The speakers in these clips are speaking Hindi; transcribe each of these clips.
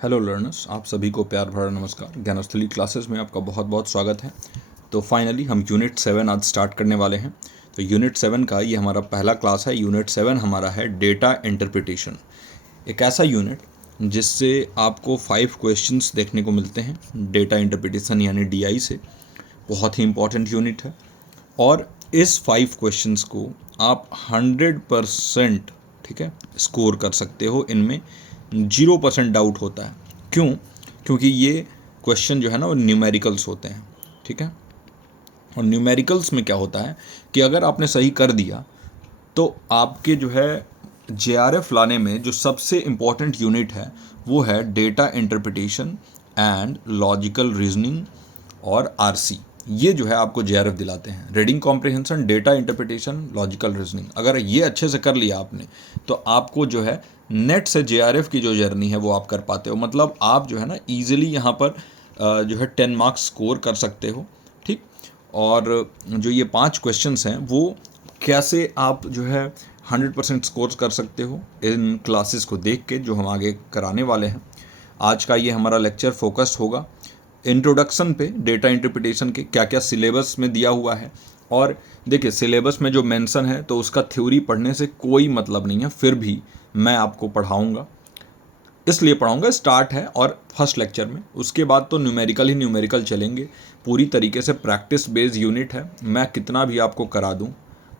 हेलो लर्नर्स, आप सभी को प्यार भरा नमस्कार। ज्ञानस्थली क्लासेस में आपका बहुत बहुत स्वागत है। तो फाइनली हम यूनिट 7 आज स्टार्ट करने वाले हैं। तो यूनिट 7 का ये हमारा पहला क्लास है। यूनिट 7 हमारा है डेटा इंटरप्रिटेशन, एक ऐसा यूनिट जिससे आपको 5 क्वेश्चंस देखने को मिलते हैं डेटा इंटरप्रिटेशन यानी DI से। बहुत ही इंपॉर्टेंट यूनिट है और इस 5 क्वेश्चंस को आप 100% ठीक है स्कोर कर सकते हो। इनमें 0% डाउट होता है। क्यों? क्योंकि ये क्वेश्चन जो है ना वो न्यूमेरिकल्स होते हैं, ठीक है। और न्यूमेरिकल्स में क्या होता है कि अगर आपने सही कर दिया तो आपके जो है JRF लाने में जो सबसे इम्पॉर्टेंट यूनिट है वो है data interpretation and logical reasoning और RC। ये जो है आपको JRF दिलाते हैं, reading comprehension, data interpretation, logical reasoning. अगर ये अच्छे से कर लिया आपने तो आपको जो है नेट से JRF की जो जर्नी है वो आप कर पाते हो। मतलब आप जो है ना ईजिली यहाँ पर जो है 10 मार्क्स स्कोर कर सकते हो, ठीक। और जो ये 5 क्वेश्चंस हैं वो कैसे आप जो है 100% स्कोर कर सकते हो इन क्लासेस को देख के जो हम आगे कराने वाले हैं। आज का ये हमारा लेक्चर फोकस्ड होगा इंट्रोडक्शन पे, डेटा इंटरप्रिटेशन के क्या क्या सिलेबस में दिया हुआ है। और देखिए सिलेबस में जो मेंशन है तो उसका थ्योरी पढ़ने से कोई मतलब नहीं है, फिर भी मैं आपको पढ़ाऊँगा, इसलिए पढ़ाऊँगा। स्टार्ट है और फर्स्ट लेक्चर में, उसके बाद तो न्यूमेरिकल ही न्यूमेरिकल चलेंगे। पूरी तरीके से प्रैक्टिस बेस्ड यूनिट है। मैं कितना भी आपको करा दूँ,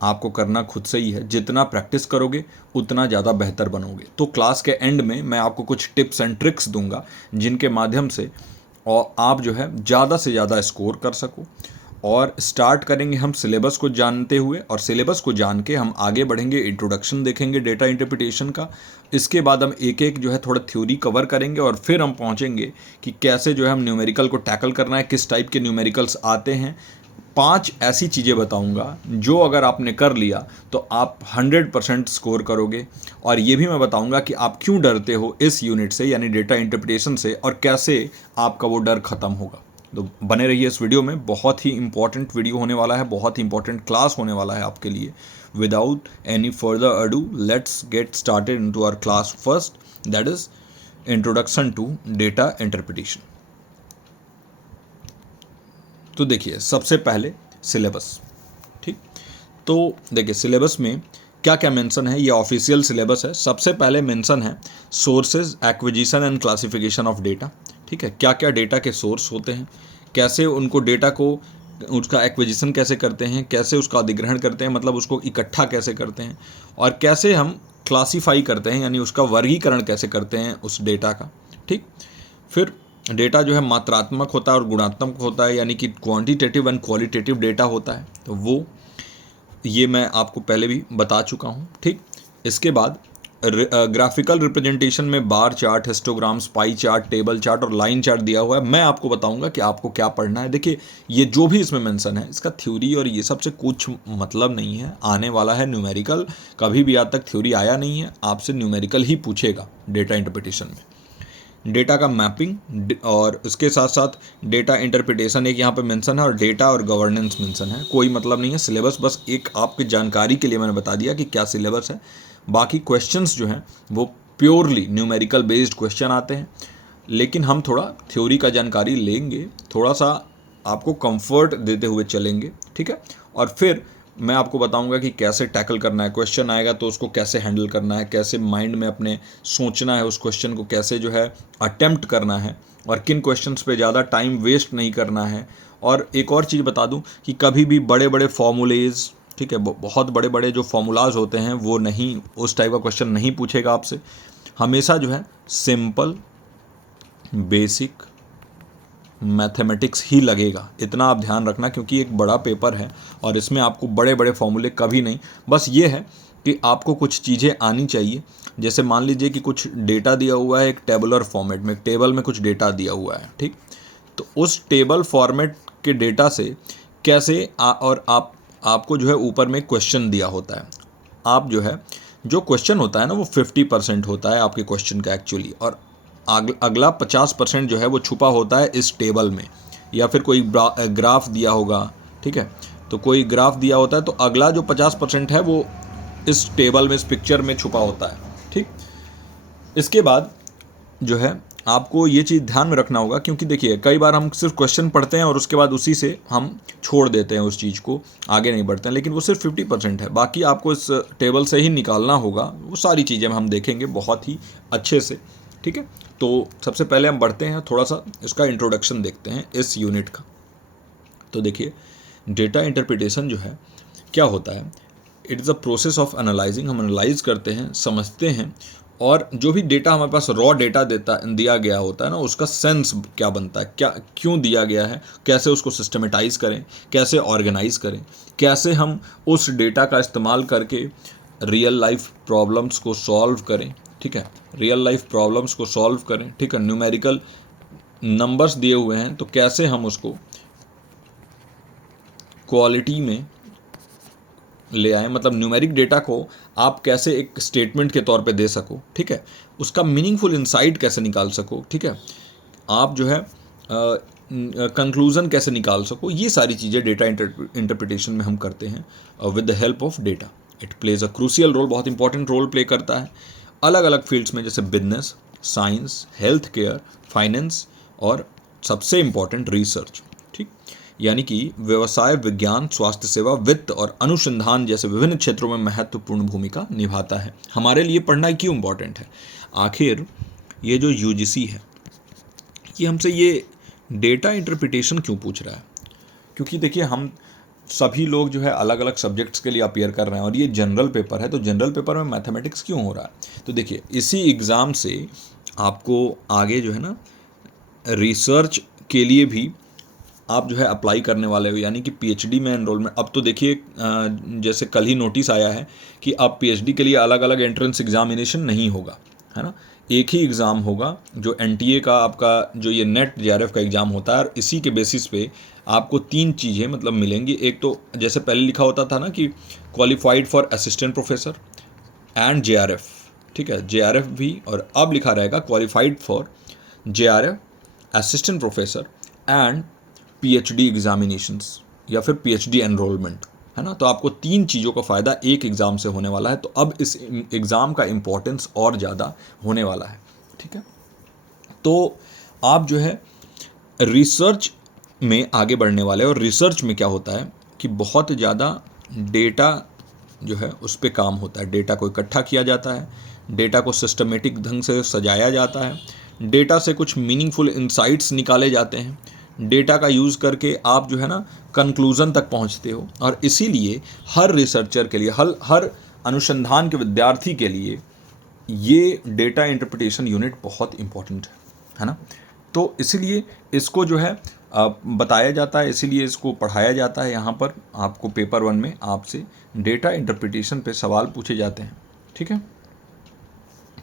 आपको करना खुद से ही है। जितना प्रैक्टिस करोगे उतना ज़्यादा बेहतर बनोगे। तो क्लास के एंड में मैं आपको कुछ टिप्स एंड ट्रिक्स दूंगा जिनके माध्यम से और आप जो है ज़्यादा से ज़्यादा स्कोर कर सको। और स्टार्ट करेंगे हम सिलेबस को जानते हुए, और सिलेबस को जान के हम आगे बढ़ेंगे। इंट्रोडक्शन देखेंगे डेटा इंटरप्रिटेशन का, इसके बाद हम एक एक जो है थोड़ा थ्योरी कवर करेंगे और फिर हम पहुंचेंगे कि कैसे जो है हम न्यूमेरिकल को टैकल करना है, किस टाइप के न्यूमेरिकल्स आते हैं। 5 ऐसी चीज़ें बताऊंगा जो अगर आपने कर लिया तो आप 100% स्कोर करोगे। और ये भी मैं बताऊंगा कि आप क्यों डरते हो इस यूनिट से यानी डेटा इंटरप्रिटेशन से, और कैसे आपका वो डर खत्म होगा। तो बने रहिए इस वीडियो में। बहुत ही इंपॉर्टेंट वीडियो होने वाला है, बहुत ही इंपॉर्टेंट क्लास होने वाला है आपके लिए। Without any further ado let's get started into our class first, that is introduction to data interpretation. तो देखिए सबसे पहले सिलेबस, ठीक। तो देखिए सिलेबस में क्या क्या मेंशन है, ये ऑफिशियल सिलेबस है। सबसे पहले मेंशन है sources, acquisition and classification of data, ठीक है। क्या क्या डेटा के सोर्स होते हैं, कैसे उनको डेटा को उसका एक्विजिशन कैसे करते हैं, कैसे उसका अधिग्रहण करते हैं, मतलब उसको इकट्ठा कैसे करते हैं, और कैसे हम क्लासीफाई करते हैं यानी उसका वर्गीकरण कैसे करते हैं उस डेटा का, ठीक। फिर डेटा जो है मात्रात्मक होता है और गुणात्मक होता है, यानी कि क्वांटिटेटिव एंड क्वालिटेटिव डेटा होता है। तो वो ये मैं आपको पहले भी बता चुका हूँ, ठीक। इसके बाद ग्राफिकल रिप्रेजेंटेशन में bar chart, histograms, pie chart, table chart और लाइन चार्ट दिया हुआ है। मैं आपको बताऊंगा कि आपको क्या पढ़ना है। देखिए ये जो भी इसमें मेंशन है इसका थ्योरी और ये सबसे कुछ मतलब नहीं है। आने वाला है न्यूमेरिकल, कभी भी आज तक थ्योरी आया नहीं है, आपसे न्यूमेरिकल ही पूछेगा डेटा इंटरप्रिटेशन में। डेटा का मैपिंग और उसके साथ साथ डेटा इंटरप्रिटेशन एक यहाँ पे मेंशन है, और डेटा और गवर्नेंस मेंशन है। कोई मतलब नहीं है सिलेबस, बस एक आपकी जानकारी के लिए मैंने बता दिया कि क्या सिलेबस है। बाकी क्वेश्चंस जो हैं वो प्योरली न्यूमेरिकल बेस्ड क्वेश्चन आते हैं, लेकिन हम थोड़ा थ्योरी का जानकारी लेंगे, थोड़ा सा आपको कंफर्ट देते हुए चलेंगे, ठीक है। और फिर मैं आपको बताऊंगा कि कैसे टैकल करना है। क्वेश्चन आएगा तो उसको कैसे हैंडल करना है, कैसे माइंड में अपने सोचना है, उस क्वेश्चन को कैसे जो है अटेम्प्ट करना है, और किन क्वेश्चंस पे ज़्यादा टाइम वेस्ट नहीं करना है। और एक और चीज़ बता दूं कि कभी भी बड़े बड़े फॉर्मूलेज, ठीक है, बहुत बड़े बड़े जो फॉर्मूलाज होते हैं वो नहीं, उस टाइप का क्वेश्चन नहीं पूछेगा आपसे। हमेशा जो है सिंपल बेसिक मैथमेटिक्स ही लगेगा, इतना आप ध्यान रखना, क्योंकि एक बड़ा पेपर है और इसमें आपको बड़े बड़े फॉर्मूले कभी नहीं। बस ये है कि आपको कुछ चीज़ें आनी चाहिए। जैसे मान लीजिए कि कुछ डेटा दिया हुआ है एक टेबुलर फॉर्मेट में, टेबल में कुछ डेटा दिया हुआ है, ठीक। तो उस टेबल फॉर्मेट के डेटा से कैसे और आपको जो है ऊपर में क्वेश्चन दिया होता है। आप जो है जो क्वेश्चन होता है ना वो 50% होता है आपके क्वेश्चन का एक्चुअली, और अगला 50% जो है वो छुपा होता है इस टेबल में, या फिर कोई ग्राफ दिया होगा, ठीक है। तो कोई ग्राफ दिया होता है तो अगला जो 50% है वो इस टेबल में, इस पिक्चर में छुपा होता है, ठीक। इसके बाद जो है आपको ये चीज़ ध्यान में रखना होगा, क्योंकि देखिए कई बार हम सिर्फ क्वेश्चन पढ़ते हैं और उसके बाद उसी से हम छोड़ देते हैं, उस चीज़ को आगे नहीं बढ़ते हैं, लेकिन वो सिर्फ 50% है, बाकी आपको इस टेबल से ही निकालना होगा। वो सारी चीज़ें हम देखेंगे बहुत ही अच्छे से, ठीक है। तो सबसे पहले हम बढ़ते हैं, थोड़ा सा इसका इंट्रोडक्शन देखते हैं इस यूनिट का। तो देखिए डेटा इंटरप्रिटेशन जो है क्या होता है, it is a process of analysing. हम एनालाइज करते हैं, समझते हैं, और जो भी डेटा हमारे पास रॉ डेटा दिया गया होता है ना, उसका सेंस क्या बनता है, क्या क्यों दिया गया है, कैसे उसको सिस्टमेटाइज करें, कैसे ऑर्गेनाइज करें, कैसे हम उस डेटा का इस्तेमाल करके रियल लाइफ प्रॉब्लम्स को सॉल्व करें, ठीक है, रियल लाइफ प्रॉब्लम्स को सॉल्व करें, ठीक है। न्यूमेरिकल नंबर्स दिए हुए हैं तो कैसे हम उसको क्वालिटी में ले आए, मतलब न्यूमेरिक डेटा को आप कैसे एक स्टेटमेंट के तौर पे दे सको, ठीक है, उसका मीनिंगफुल इंसाइट कैसे निकाल सको, ठीक है, आप जो है कंक्लूज़न कैसे निकाल सको, ये सारी चीज़ें डेटा इंटरप्रिटेशन में हम करते हैं with the help of data. It plays a crucial role, बहुत इंपॉर्टेंट रोल प्ले करता है अलग अलग फील्ड्स में, जैसे business, science, health care, finance और सबसे इंपॉर्टेंट रिसर्च, ठीक। यानी कि व्यवसाय, विज्ञान, स्वास्थ्य सेवा, वित्त और अनुसंधान जैसे विभिन्न क्षेत्रों में महत्वपूर्ण भूमिका निभाता है। हमारे लिए पढ़ना क्यों इम्पॉर्टेंट है? आखिर ये जो यूजीसी है ये हमसे ये डेटा इंटरप्रिटेशन क्यों पूछ रहा है? क्योंकि देखिए हम सभी लोग जो है अलग अलग सब्जेक्ट्स के लिए अपीयर कर रहे हैं और ये जनरल पेपर है, तो जनरल पेपर में मैथमेटिक्स क्यों हो रहा है? तो देखिए इसी एग्ज़ाम से आपको आगे जो है ना रिसर्च के लिए भी आप जो है अप्लाई करने वाले हो, यानी कि पीएचडी में एनरोलमेंट। अब तो देखिए जैसे कल ही नोटिस आया है कि अब पीएचडी के लिए अलग अलग एंट्रेंस एग्जामिनेशन नहीं होगा, है ना, एक ही एग्ज़ाम होगा जो एनटीए का आपका जो ये नेट जेआरएफ का एग्ज़ाम होता है, और इसी के बेसिस पे आपको 3 चीज़ें मतलब मिलेंगी। एक तो जैसे पहले लिखा होता था ना कि qualified for assistant professor and JRF, ठीक है, जेआरएफ भी, और अब लिखा रहेगा qualified for JRF, assistant professor and PhD examinations या फिर पीएचडी एनरोलमेंट, है ना। तो आपको 3 चीज़ों का फ़ायदा एक एग्ज़ाम से होने वाला है, तो अब इस एग्ज़ाम का इम्पोर्टेंस और ज़्यादा होने वाला है, ठीक है। तो आप जो है रिसर्च में आगे बढ़ने वाले हैं, और रिसर्च में क्या होता है कि बहुत ज़्यादा डेटा जो है उस पर काम होता है। डेटा को इकट्ठा किया जाता है, डेटा को सिस्टमेटिक ढंग से सजाया जाता है, डेटा से कुछ मीनिंगफुल इंसाइट्स निकाले जाते हैं, डेटा का यूज़ करके आप जो है ना कंक्लूज़न तक पहुंचते हो। और इसीलिए हर रिसर्चर के लिए, हर अनुसंधान के विद्यार्थी के लिए ये डेटा इंटरप्रिटेशन यूनिट बहुत इम्पोर्टेंट है ना। तो इसीलिए इसको जो है बताया जाता है, इसीलिए इसको पढ़ाया जाता है। यहाँ पर आपको पेपर 1 में आपसे डेटा इंटरप्रिटेशन पे सवाल पूछे जाते हैं, ठीक है।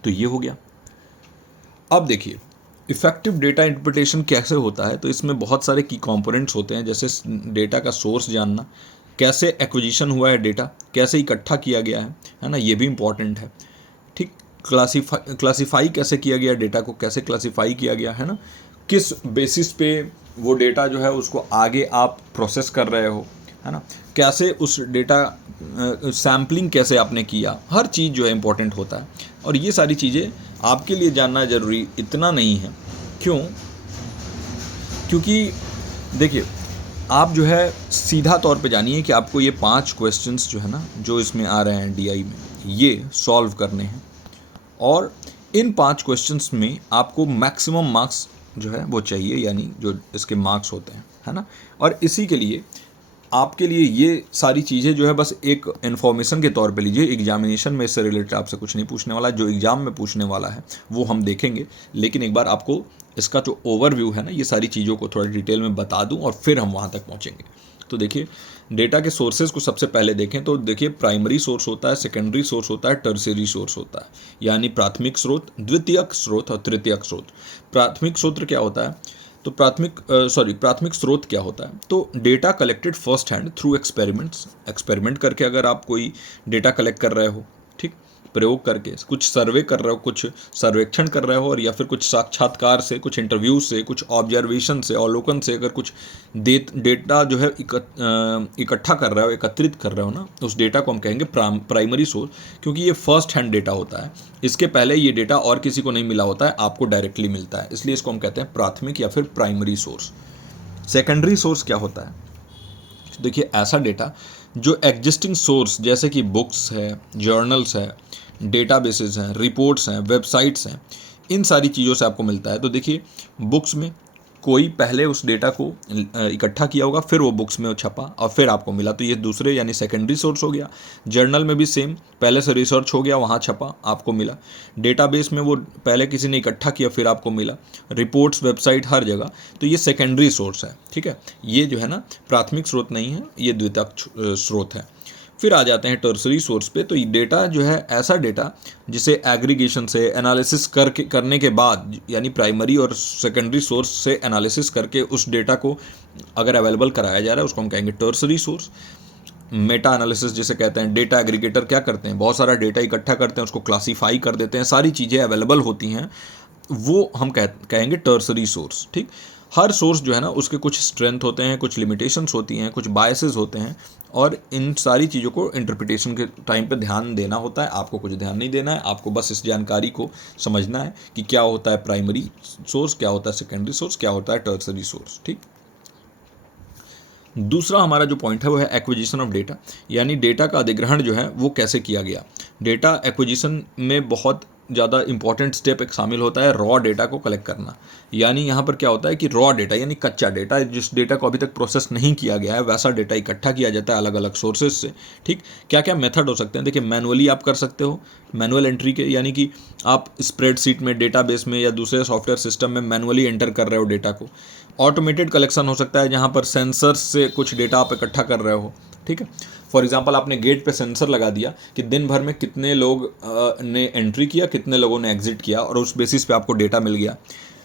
तो ये हो गया। अब देखिए इफ़ेक्टिव डेटा इंटरप्रिटेशन कैसे होता है, तो इसमें बहुत सारे की कंपोनेंट्स होते हैं, जैसे डेटा का सोर्स जानना, कैसे एक्विजिशन हुआ है डेटा, कैसे इकट्ठा किया गया है ना, ये भी इम्पॉर्टेंट है, ठीक। क्लासीफाई कैसे किया गया डेटा को, कैसे क्लासीफाई किया गया है ना, किस बेसिस पे वो डेटा जो है उसको आगे आप प्रोसेस कर रहे हो, है ना, कैसे उस डेटा सैम्पलिंग कैसे आपने किया, हर चीज़ जो है इम्पोर्टेंट होता है। और ये सारी चीज़ें आपके लिए जानना ज़रूरी इतना नहीं है, क्यों? क्योंकि देखिए आप जो है सीधा तौर पे जानिए कि आपको ये 5 क्वेश्चंस जो है ना जो इसमें आ रहे हैं डीआई में, ये सॉल्व करने हैं, और इन 5 क्वेश्चंस में आपको मैक्सिमम मार्क्स जो है वो चाहिए, यानी जो इसके मार्क्स होते हैं, है ना। और इसी के लिए आपके लिए ये सारी चीज़ें जो है बस एक इन्फॉर्मेशन के तौर पे लीजिए। एग्जामिनेशन में इससे रिलेटेड आपसे कुछ नहीं पूछने वाला, जो एग्ज़ाम में पूछने वाला है वो हम देखेंगे, लेकिन एक बार आपको इसका जो ओवरव्यू है ना, ये सारी चीज़ों को थोड़ा डिटेल में बता दूं और फिर हम वहाँ तक पहुँचेंगे। तो देखिए डेटा के सोर्सेज को सबसे पहले देखें तो देखिए प्राइमरी सोर्स होता है, सेकेंडरी सोर्स होता है, टर्शियरी सोर्स होता है, यानी प्राथमिक स्रोत, द्वितीयक स्रोत और तृतीयक स्रोत। प्राथमिक स्रोत क्या होता है, तो प्राथमिक स्रोत क्या होता है, तो data collected first hand through experiments, experiment करके अगर आप कोई डेटा कलेक्ट कर रहे हो, ठीक। प्रयोग करके कुछ सर्वे कर रहे हो, कुछ सर्वेक्षण कर रहे हो, और या फिर कुछ साक्षात्कार से, कुछ इंटरव्यू से, कुछ ऑब्जर्वेशन से, अवलोकन से अगर कुछ डेटा जो है इकट्ठा कर रहे हो, एकत्रित कर रहे हो ना, उस डेटा को हम कहेंगे प्राइमरी सोर्स, क्योंकि ये फर्स्ट हैंड डेटा होता है। इसके पहले ये डेटा और किसी को नहीं मिला होता है, आपको डायरेक्टली मिलता है, इसलिए इसको हम कहते हैं प्राथमिक या फिर प्राइमरी सोर्स। सेकेंडरी सोर्स क्या होता है? देखिए, ऐसा डेटा जो एग्जिस्टिंग सोर्स जैसे कि बुक्स है, जर्नल्स है, डेटाबेसेस हैं, रिपोर्ट्स हैं, वेबसाइट्स हैं, इन सारी चीज़ों से आपको मिलता है। तो देखिए, बुक्स में कोई पहले उस डेटा को इकट्ठा किया होगा, फिर वो बुक्स में छपा और फिर आपको मिला, तो ये दूसरे यानी सेकेंडरी सोर्स हो गया। जर्नल में भी सेम, पहले से रिसर्च हो गया, वहाँ छपा, आपको मिला। डेटाबेस में वो पहले किसी ने इकट्ठा किया, फिर आपको मिला। रिपोर्ट्स, वेबसाइट, हर जगह, तो ये सेकेंडरी सोर्स है। ठीक है, ये जो है ना प्राथमिक स्रोत नहीं है, ये द्वितीयक स्रोत है। फिर आ जाते हैं टर्सरी सोर्स पे। तो ये डेटा जो है ऐसा डेटा जिसे एग्रीगेशन से एनालिसिस करने के बाद, यानी प्राइमरी और सेकेंडरी सोर्स से एनालिसिस करके उस डेटा को अगर अवेलेबल कराया जा रहा है, उसको हम कहेंगे टर्सरी सोर्स। मेटा एनालिसिस जिसे कहते हैं, डेटा एग्रीगेटर क्या करते हैं, बहुत सारा डेटा इकट्ठा करते हैं, उसको क्लासीफाई कर देते हैं, सारी चीज़ें अवेलेबल होती हैं, वो हम कहेंगे टर्सरी सोर्स। ठीक, हर सोर्स जो है ना उसके कुछ स्ट्रेंथ होते हैं, कुछ लिमिटेशंस होती हैं, कुछ बायसेस होते हैं, और इन सारी चीज़ों को इंटरप्रिटेशन के टाइम पे ध्यान देना होता है। आपको कुछ ध्यान नहीं देना है, आपको बस इस जानकारी को समझना है कि क्या होता है प्राइमरी सोर्स, क्या होता है सेकेंडरी सोर्स, क्या होता है टर्सरी सोर्स। ठीक, दूसरा हमारा जो पॉइंट है वो है एक्विजिशन ऑफ डेटा, यानी डेटा का अधिग्रहण जो है वो कैसे किया गया। डेटा एक्विजिशन में बहुत ज़्यादा इंपॉर्टेंट स्टेप एक शामिल होता है रॉ डेटा को कलेक्ट करना। यानी यहाँ पर क्या होता है कि रॉ डेटा यानी कच्चा डेटा, जिस डेटा को अभी तक प्रोसेस नहीं किया गया है, वैसा डेटा इकट्ठा किया जाता है अलग अलग सोर्सेज से। ठीक, क्या क्या मेथड हो सकते हैं? देखिए, मैनुअली आप कर सकते हो, मैनुअल एंट्री के, यानी कि आप स्प्रेडशीट में, डेटाबेस में या दूसरे सॉफ्टवेयर सिस्टम में मैनुअली एंटर कर रहे हो डेटा को। ऑटोमेटेड कलेक्शन हो सकता है, जहाँ पर सेंसर्स से कुछ डेटा आप इकट्ठा कर रहे हो। ठीक है, फॉर एग्जांपल आपने गेट पे सेंसर लगा दिया कि दिन भर में कितने लोग ने एंट्री किया, कितने लोगों ने एग्जिट किया, और उस बेसिस पे आपको डेटा मिल गया।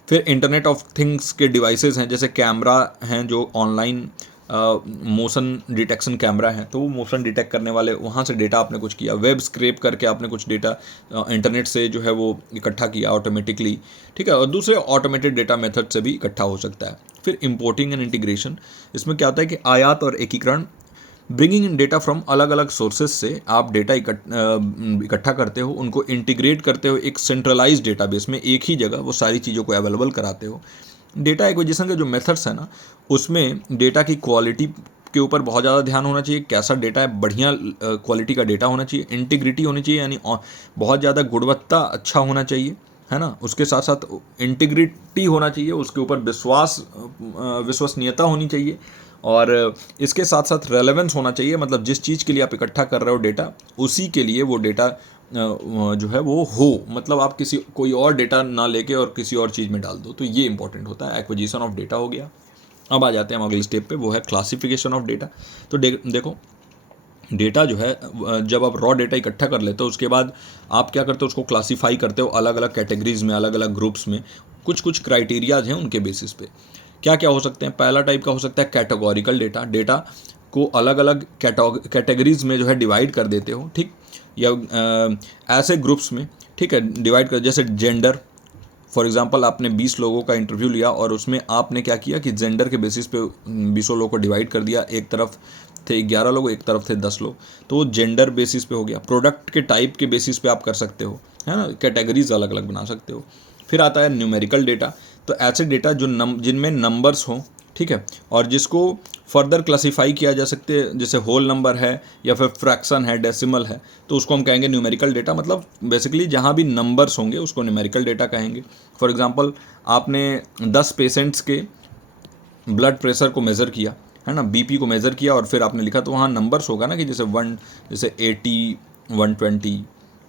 फिर इंटरनेट ऑफ थिंग्स के डिवाइसेस हैं, जैसे कैमरा हैं जो ऑनलाइन मोशन डिटेक्शन कैमरा है, तो वो मोशन डिटेक्ट करने वाले, वहाँ से डेटा आपने कुछ किया। वेब स्क्रैप करके आपने कुछ डेटा इंटरनेट से जो है वो इकट्ठा किया ऑटोमेटिकली। ठीक है, और दूसरे ऑटोमेटेड डेटा मेथड से भी इकट्ठा हो सकता है। फिर इंपोर्टिंग एंड इंटीग्रेशन, इसमें क्या होता है कि आयात और एकीकरण, ब्रिंगिंग इन डेटा फ्रॉम अलग अलग सोर्सेज से आप डेटा इकट्ठा करते हो, उनको इंटीग्रेट करते हो एक सेंट्रलाइज डेटाबेस में, एक ही जगह वो सारी चीज़ों को अवेलेबल कराते हो। डेटा एक्विजिशन के जो मेथड्स हैं ना, उसमें डेटा की क्वालिटी के ऊपर बहुत ज़्यादा ध्यान होना चाहिए, कैसा डेटा है, बढ़िया क्वालिटी का डेटा होना चाहिए, इंटीग्रिटी होनी चाहिए, यानी बहुत ज़्यादा गुणवत्ता अच्छा होना चाहिए, है ना। उसके साथ साथ इंटीग्रिटी होना चाहिए, उसके ऊपर विश्वसनीयता होनी चाहिए, और इसके साथ साथ रेलेवेंस होना चाहिए, मतलब जिस चीज़ के लिए आप इकट्ठा कर रहे हो डेटा, उसी के लिए वो डेटा जो है वो हो, मतलब आप कोई और डेटा ना लेके और किसी और चीज़ में डाल दो। तो ये इंपॉर्टेंट होता है, एक्विजिशन ऑफ डेटा हो गया। अब आ जाते हैं हम अगले स्टेप पे, वो है क्लासिफिकेशन ऑफ डेटा। तो देखो, डेटा जो है जब आप रॉ डेटा इकट्ठा कर लेते हो, उसके बाद आप क्या करते हो, उसको क्लासीफाई करते हो अलग अलग कैटेगरीज में, अलग अलग ग्रुप्स में। कुछ क्राइटेरियाज हैं, उनके बेसिस पे क्या क्या हो सकते हैं। पहला टाइप का हो सकता है कैटेगोरिकल डेटा, डेटा को अलग अलग कैटेगरीज में जो है डिवाइड कर देते हो। ठीक, या ऐसे ग्रुप्स में, ठीक है, डिवाइड कर, जैसे जेंडर। फॉर एग्जांपल आपने 20 लोगों का इंटरव्यू लिया और उसमें आपने क्या किया कि जेंडर के बेसिस पे 20 लोगों को डिवाइड कर दिया। एक तरफ थे 11 लोग, एक तरफ थे 10 लोग, तो वो जेंडर बेसिस पे हो गया। प्रोडक्ट के टाइप के बेसिस पे आप कर सकते हो, है ना, कैटेगरीज अलग अलग बना सकते हो। फिर आता है न्यूमेरिकल डेटा, तो ऐसे डेटा जो जिनमें नंबर्स हों, ठीक है, और जिसको फर्दर क्लासीफाई किया जा सकते हैं, जैसे होल नंबर है या फिर फ्रैक्शन है, डेसिमल है, तो उसको हम कहेंगे न्यूमेरिकल डेटा। मतलब बेसिकली जहाँ भी नंबर्स होंगे उसको न्यूमेरिकल डेटा कहेंगे। फॉर एग्जांपल आपने 10 पेशेंट्स के ब्लड प्रेशर को मेज़र किया, है ना, बीपी को मेज़र किया, और फिर आपने लिखा, तो वहाँ नंबर्स होगा ना, कि जैसे 80, 120,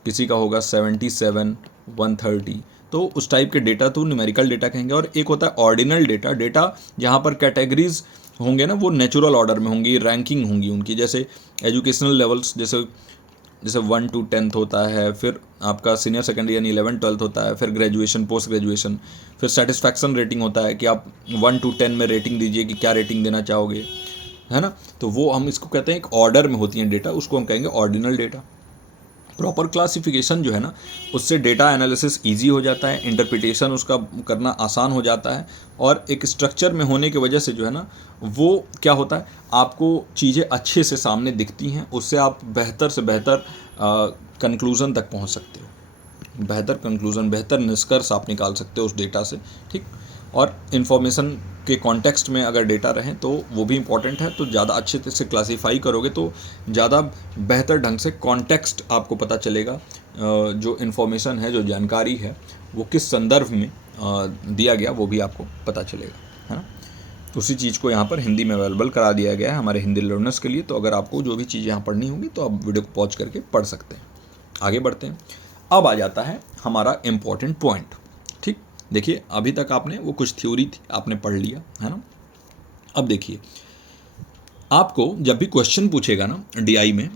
किसी का होगा 77, 130, तो उस टाइप के डेटा तो न्यूमेरिकल डेटा कहेंगे। और एक होता है ऑर्डिनल डेटा, डेटा जहाँ पर कैटेगरीज होंगे ना वो नेचुरल ऑर्डर में होंगी, रैंकिंग होंगी उनकी, जैसे एजुकेशनल लेवल्स, जैसे 1 to 10th होता है, फिर आपका सीनियर सेकेंडरी यानी 11 12th होता है, फिर ग्रेजुएशन, पोस्ट ग्रेजुएशन, फिर सेटिस्फैक्शन रेटिंग होता है कि आप 1 to 10 में रेटिंग दीजिए कि क्या रेटिंग देना चाहोगे, है ना। तो वो हम इसको कहते हैं, एक ऑर्डर में होती हैं डेटा, उसको हम कहेंगे ऑर्डिनल डेटा। प्रॉपर क्लासिफिकेशन जो है ना, उससे डेटा एनालिसिस इजी हो जाता है, इंटरप्रिटेशन उसका करना आसान हो जाता है, और एक स्ट्रक्चर में होने की वजह से जो है ना, वो क्या होता है, आपको चीज़ें अच्छे से सामने दिखती हैं, उससे आप बेहतर से बेहतर कंक्लूज़न तक पहुंच सकते हो, बेहतर कंक्लूज़न, बेहतर निष्कर्ष आप निकाल सकते हो उस डेटा से, ठीक। और इन्फॉर्मेशन के कॉन्टेक्स्ट में अगर डेटा रहें तो वो भी इम्पॉर्टेंट है, तो ज़्यादा अच्छे से क्लासीफाई करोगे तो ज़्यादा बेहतर ढंग से कॉन्टेक्स्ट आपको पता चलेगा, जो इन्फॉर्मेशन है, जो जानकारी है, वो किस संदर्भ में दिया गया वो भी आपको पता चलेगा, है ना। उसी चीज़ को यहाँ पर हिंदी में अवेलेबल करा दिया गया है हमारे हिंदी लर्नर्स के लिए, तो अगर आपको जो भी चीज़ यहाँ पढ़नी होगी तो आप वीडियो को पॉज करके पढ़ सकते हैं। आगे बढ़ते हैं। अब आ जाता है हमारा इम्पॉर्टेंट पॉइंट, ठीक। देखिए, अभी तक आपने वो कुछ थ्योरी थी आपने पढ़ लिया, है ना। अब देखिए, आपको जब भी क्वेश्चन पूछेगा ना डीआई में,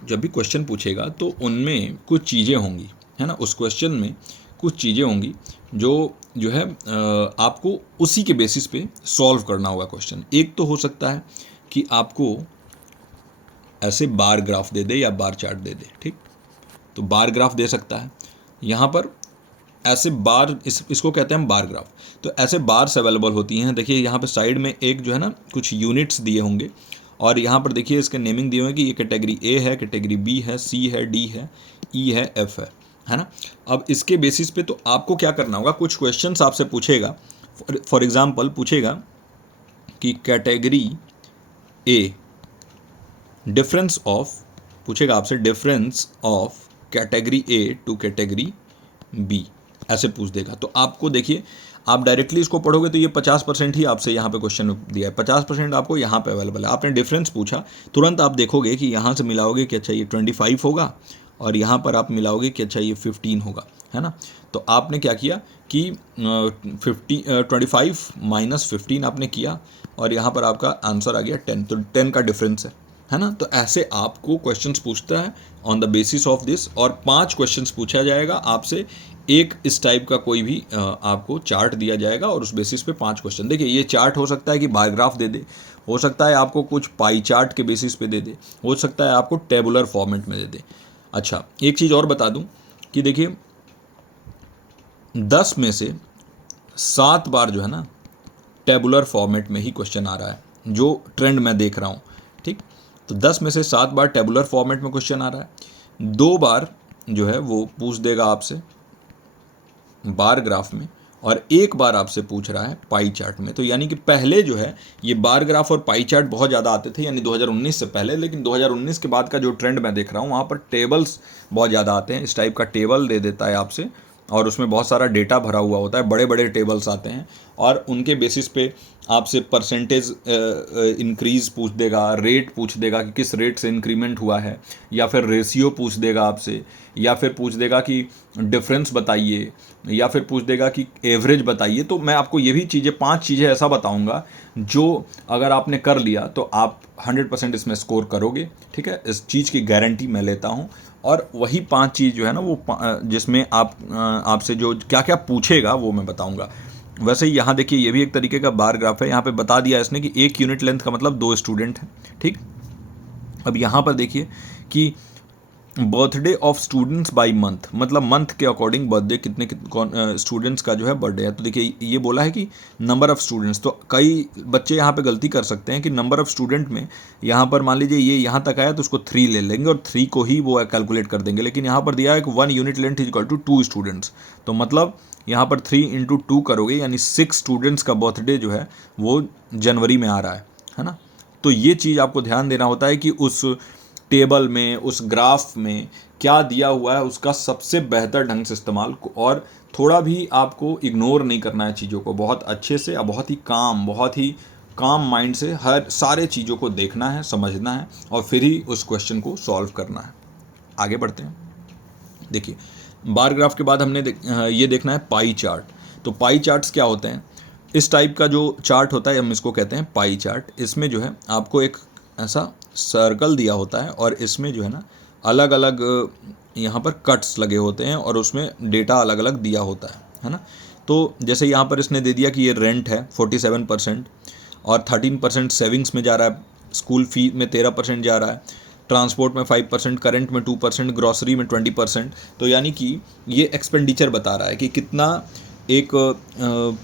जब भी क्वेश्चन पूछेगा तो उनमें कुछ चीज़ें होंगी, है ना। उस क्वेश्चन में कुछ चीज़ें होंगी जो है आपको उसी के बेसिस पे सॉल्व करना होगा क्वेश्चन। एक तो हो सकता है कि आपको ऐसे बार ग्राफ दे दे या बार चार्ट दे दे, ठीक। तो बार ग्राफ दे सकता है, यहाँ पर ऐसे बार, इसको कहते हैं हम बार ग्राफ। तो ऐसे बार्स अवेलेबल होती हैं। देखिए यहाँ पे साइड में एक जो है ना कुछ यूनिट्स दिए होंगे, और यहाँ पर देखिए इसके नेमिंग दिए हुए हैं कि ये कैटेगरी ए है, कैटेगरी बी है, सी है, डी है, ई है, एफ है ना। अब इसके बेसिस पे तो आपको क्या करना होगा, कुछ क्वेश्चंस आपसे पूछेगा। फॉर एग्जांपल पूछेगा कि कैटेगरी ए डिफरेंस ऑफ, पूछेगा आपसे difference of category A to category B, ऐसे पूछ देगा। तो आपको देखिए, आप डायरेक्टली इसको पढ़ोगे तो ये 50% ही आपसे यहाँ पे क्वेश्चन दिया है, 50% आपको यहाँ पे अवेलेबल है। आपने डिफरेंस पूछा, तुरंत आप देखोगे कि यहाँ से मिलाओगे कि अच्छा ये 25 होगा, और यहाँ पर आप मिलाओगे कि अच्छा ये 15 होगा, है ना। तो आपने क्या किया कि 25 माइनस 15 आपने किया, और यहाँ पर आपका आंसर आ गया 10, तो 10 का डिफरेंस है ना। तो ऐसे आपको क्वेश्चंस पूछता है on the basis of this, और 5 क्वेश्चंस पूछा जाएगा आपसे, एक इस टाइप का कोई भी आपको चार्ट दिया जाएगा, और उस बेसिस पे 5 क्वेश्चन। देखिए, ये चार्ट हो सकता है कि बार ग्राफ दे दे, हो सकता है आपको कुछ पाई चार्ट के बेसिस पे दे दे, हो सकता है आपको टेबुलर फॉर्मेट में दे दे। अच्छा, एक चीज़ और बता दूं कि देखिए 10 में से 7 बार जो है ना टेबुलर फॉर्मेट में ही क्वेश्चन आ रहा है, जो ट्रेंड मैं देख रहा हूँ, ठीक। तो 10 में से 7 बार टेबुलर फॉर्मेट में क्वेश्चन आ रहा है, 2 बार जो है वो पूछ देगा आपसे बार ग्राफ में, और 1 बार आपसे पूछ रहा है पाई चार्ट में। तो यानी कि पहले जो है ये बार ग्राफ और पाई चार्ट बहुत ज़्यादा आते थे, यानी 2019 से पहले, लेकिन 2019 के बाद का जो ट्रेंड मैं देख रहा हूँ वहाँ पर टेबल्स बहुत ज़्यादा आते हैं। इस टाइप का टेबल दे देता है आपसे, और उसमें बहुत सारा डेटा भरा हुआ होता है, बड़े बड़े टेबल्स आते हैं, और उनके बेसिस पे आपसे परसेंटेज इंक्रीज़ पूछ देगा, रेट पूछ देगा कि किस रेट से इंक्रीमेंट हुआ है, या फिर रेशियो पूछ देगा आपसे, या फिर पूछ देगा कि डिफरेंस बताइए, या फिर पूछ देगा कि एवरेज बताइए। तो मैं आपको ये भी चीज़ें 5 चीज़ें ऐसा बताऊंगा जो अगर आपने कर लिया तो आप 100% इसमें स्कोर करोगे, ठीक है। इस चीज़ की गारंटी मैं लेता हूँ। और वही 5 चीज़ जो है ना वो जिसमें आपसे जो क्या क्या पूछेगा वो मैं बताऊंगा। वैसे ही यहाँ देखिए, ये भी एक तरीके का बार ग्राफ है। यहाँ पे बता दिया इसने कि 1 यूनिट लेंथ का मतलब 2 स्टूडेंट हैं, ठीक। अब यहाँ पर देखिए कि birthday of students by month, मतलब मंथ के अकॉर्डिंग बर्थडे कितने स्टूडेंट्स का जो है बर्थडे है। तो देखिए ये बोला है कि नंबर ऑफ़ स्टूडेंट्स, तो कई बच्चे यहाँ पे गलती कर सकते हैं कि नंबर ऑफ़ स्टूडेंट में यहाँ पर मान लीजिए ये यहाँ तक आया तो उसको 3 ले लेंगे और 3 को ही वो कैलकुलेट कर देंगे, लेकिन यहाँ पर दिया है कि 1 unit length is equal to 2 students. तो मतलब यहाँ पर 3 इंटू 2 करोगे, यानी 6 स्टूडेंट्स का बर्थडे जो है वो जनवरी में आ रहा है ना। तो ये चीज़ आपको ध्यान देना होता है कि उस टेबल में, उस ग्राफ में क्या दिया हुआ है उसका सबसे बेहतर ढंग से इस्तेमाल, और थोड़ा भी आपको इग्नोर नहीं करना है चीज़ों को, बहुत अच्छे से, बहुत ही काम माइंड से हर सारे चीज़ों को देखना है, समझना है, और फिर ही उस क्वेश्चन को सॉल्व करना है। आगे बढ़ते हैं। देखिए, बार ग्राफ के बाद हमने ये देखना है पाई चार्ट। तो पाई चार्ट्स क्या होते हैं? इस टाइप का जो चार्ट होता है हम इसको कहते हैं पाई चार्ट। इसमें जो है आपको एक ऐसा सर्कल दिया होता है, और इसमें जो है ना अलग अलग यहाँ पर कट्स लगे होते हैं, और उसमें डेटा अलग अलग दिया होता है ना। तो जैसे यहाँ पर इसने दे दिया कि ये रेंट है 47%, और 13% सेविंग्स में जा रहा है, स्कूल फी में 13% जा रहा है, ट्रांसपोर्ट में 5%, करंट में 2%, ग्रॉसरी में 20%। तो यानी कि ये एक्सपेंडिचर बता रहा है कि कितना एक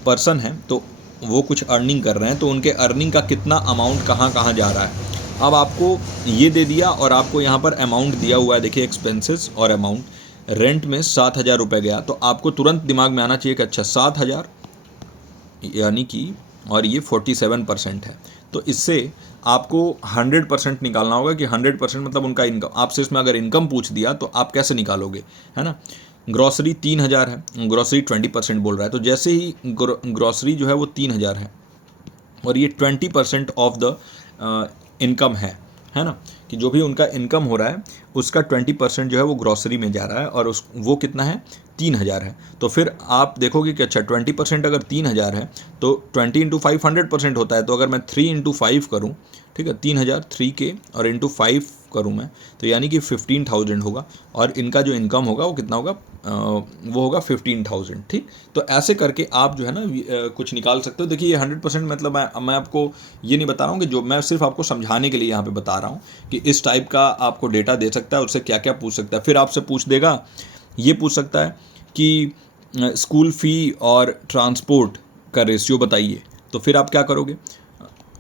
पर्सन है तो वो कुछ अर्निंग कर रहे हैं, तो उनके अर्निंग का कितना अमाउंट कहाँ कहाँ जा रहा है। अब आपको ये दे दिया और आपको यहाँ पर अमाउंट दिया हुआ है, देखिए एक्सपेंसेस और अमाउंट। रेंट में 7,000 रुपये गया, तो आपको तुरंत दिमाग में आना चाहिए कि अच्छा 7,000 यानी कि, और ये 47% है, तो इससे आपको 100% निकालना होगा कि 100% मतलब उनका इनकम। आपसे इसमें अगर इनकम पूछ दिया तो आप कैसे निकालोगे, है ना। ग्रॉसरी 3,000 है, ग्रॉसरी 20% बोल रहा है, तो जैसे ही ग्रॉसरी जो है वो 3,000 है और ये 20% ऑफ द इनकम है ना, कि जो भी उनका इनकम हो रहा है उसका 20% जो है वो ग्रॉसरी में जा रहा है, और वो कितना है, 3,000 है। तो फिर आप देखोगे कि अच्छा 20% अगर 3,000 है तो 20 इंटू 5 100% होता है। तो अगर मैं 3 इंटू 5 करूँ, ठीक है, 3,000 3 के और इंटू 5 करूँ मैं, तो यानी कि 15,000 होगा, और इनका जो इनकम होगा वो कितना होगा, वो होगा 15,000। ठीक, तो ऐसे करके आप जो है ना कुछ निकाल सकते हो। देखिए ये 100% मतलब मैं आपको ये नहीं बता रहा हूँ कि जो, मैं सिर्फ आपको समझाने के लिए यहाँ पे बता रहा हूँ कि इस टाइप का आपको डेटा दे सकता है, उससे क्या क्या पूछ सकता है। फिर आपसे पूछ देगा, ये पूछ सकता है कि स्कूल फ़ी और ट्रांसपोर्ट का रेशियो बताइए। तो फिर आप क्या करोगे,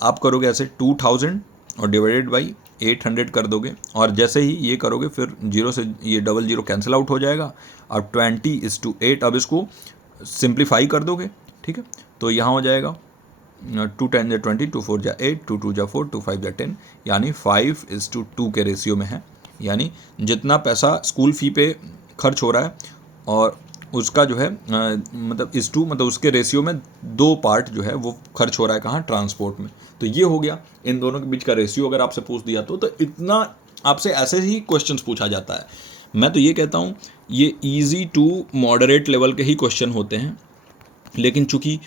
आप करोगे ऐसे 2,000 और डिवाइडेड बाई 800 कर दोगे, और जैसे ही ये करोगे फिर 0 से ये 00 कैंसिल आउट हो जाएगा, और 20:8 अब इसको सिंप्लीफाई कर दोगे। ठीक है, तो यहाँ हो जाएगा 2 10 जा 20, 2 4 जा 8, 2 2 जा 4, 2 5 जा 10, यानी 5:2 के रेशियो में है। यानी जितना पैसा स्कूल फ़ी पे खर्च हो रहा है और उसका जो है मतलब मतलब उसके रेशियो में 2 पार्ट जो है वो खर्च हो रहा है कहाँ, ट्रांसपोर्ट में। तो ये हो गया इन दोनों के बीच का रेशियो। अगर आपसे पूछ दिया तो इतना आपसे ऐसे ही क्वेश्चंस पूछा जाता है। मैं तो ये कहता हूँ ये इजी टू मॉडरेट लेवल के ही क्वेश्चन होते हैं, लेकिन चूँकि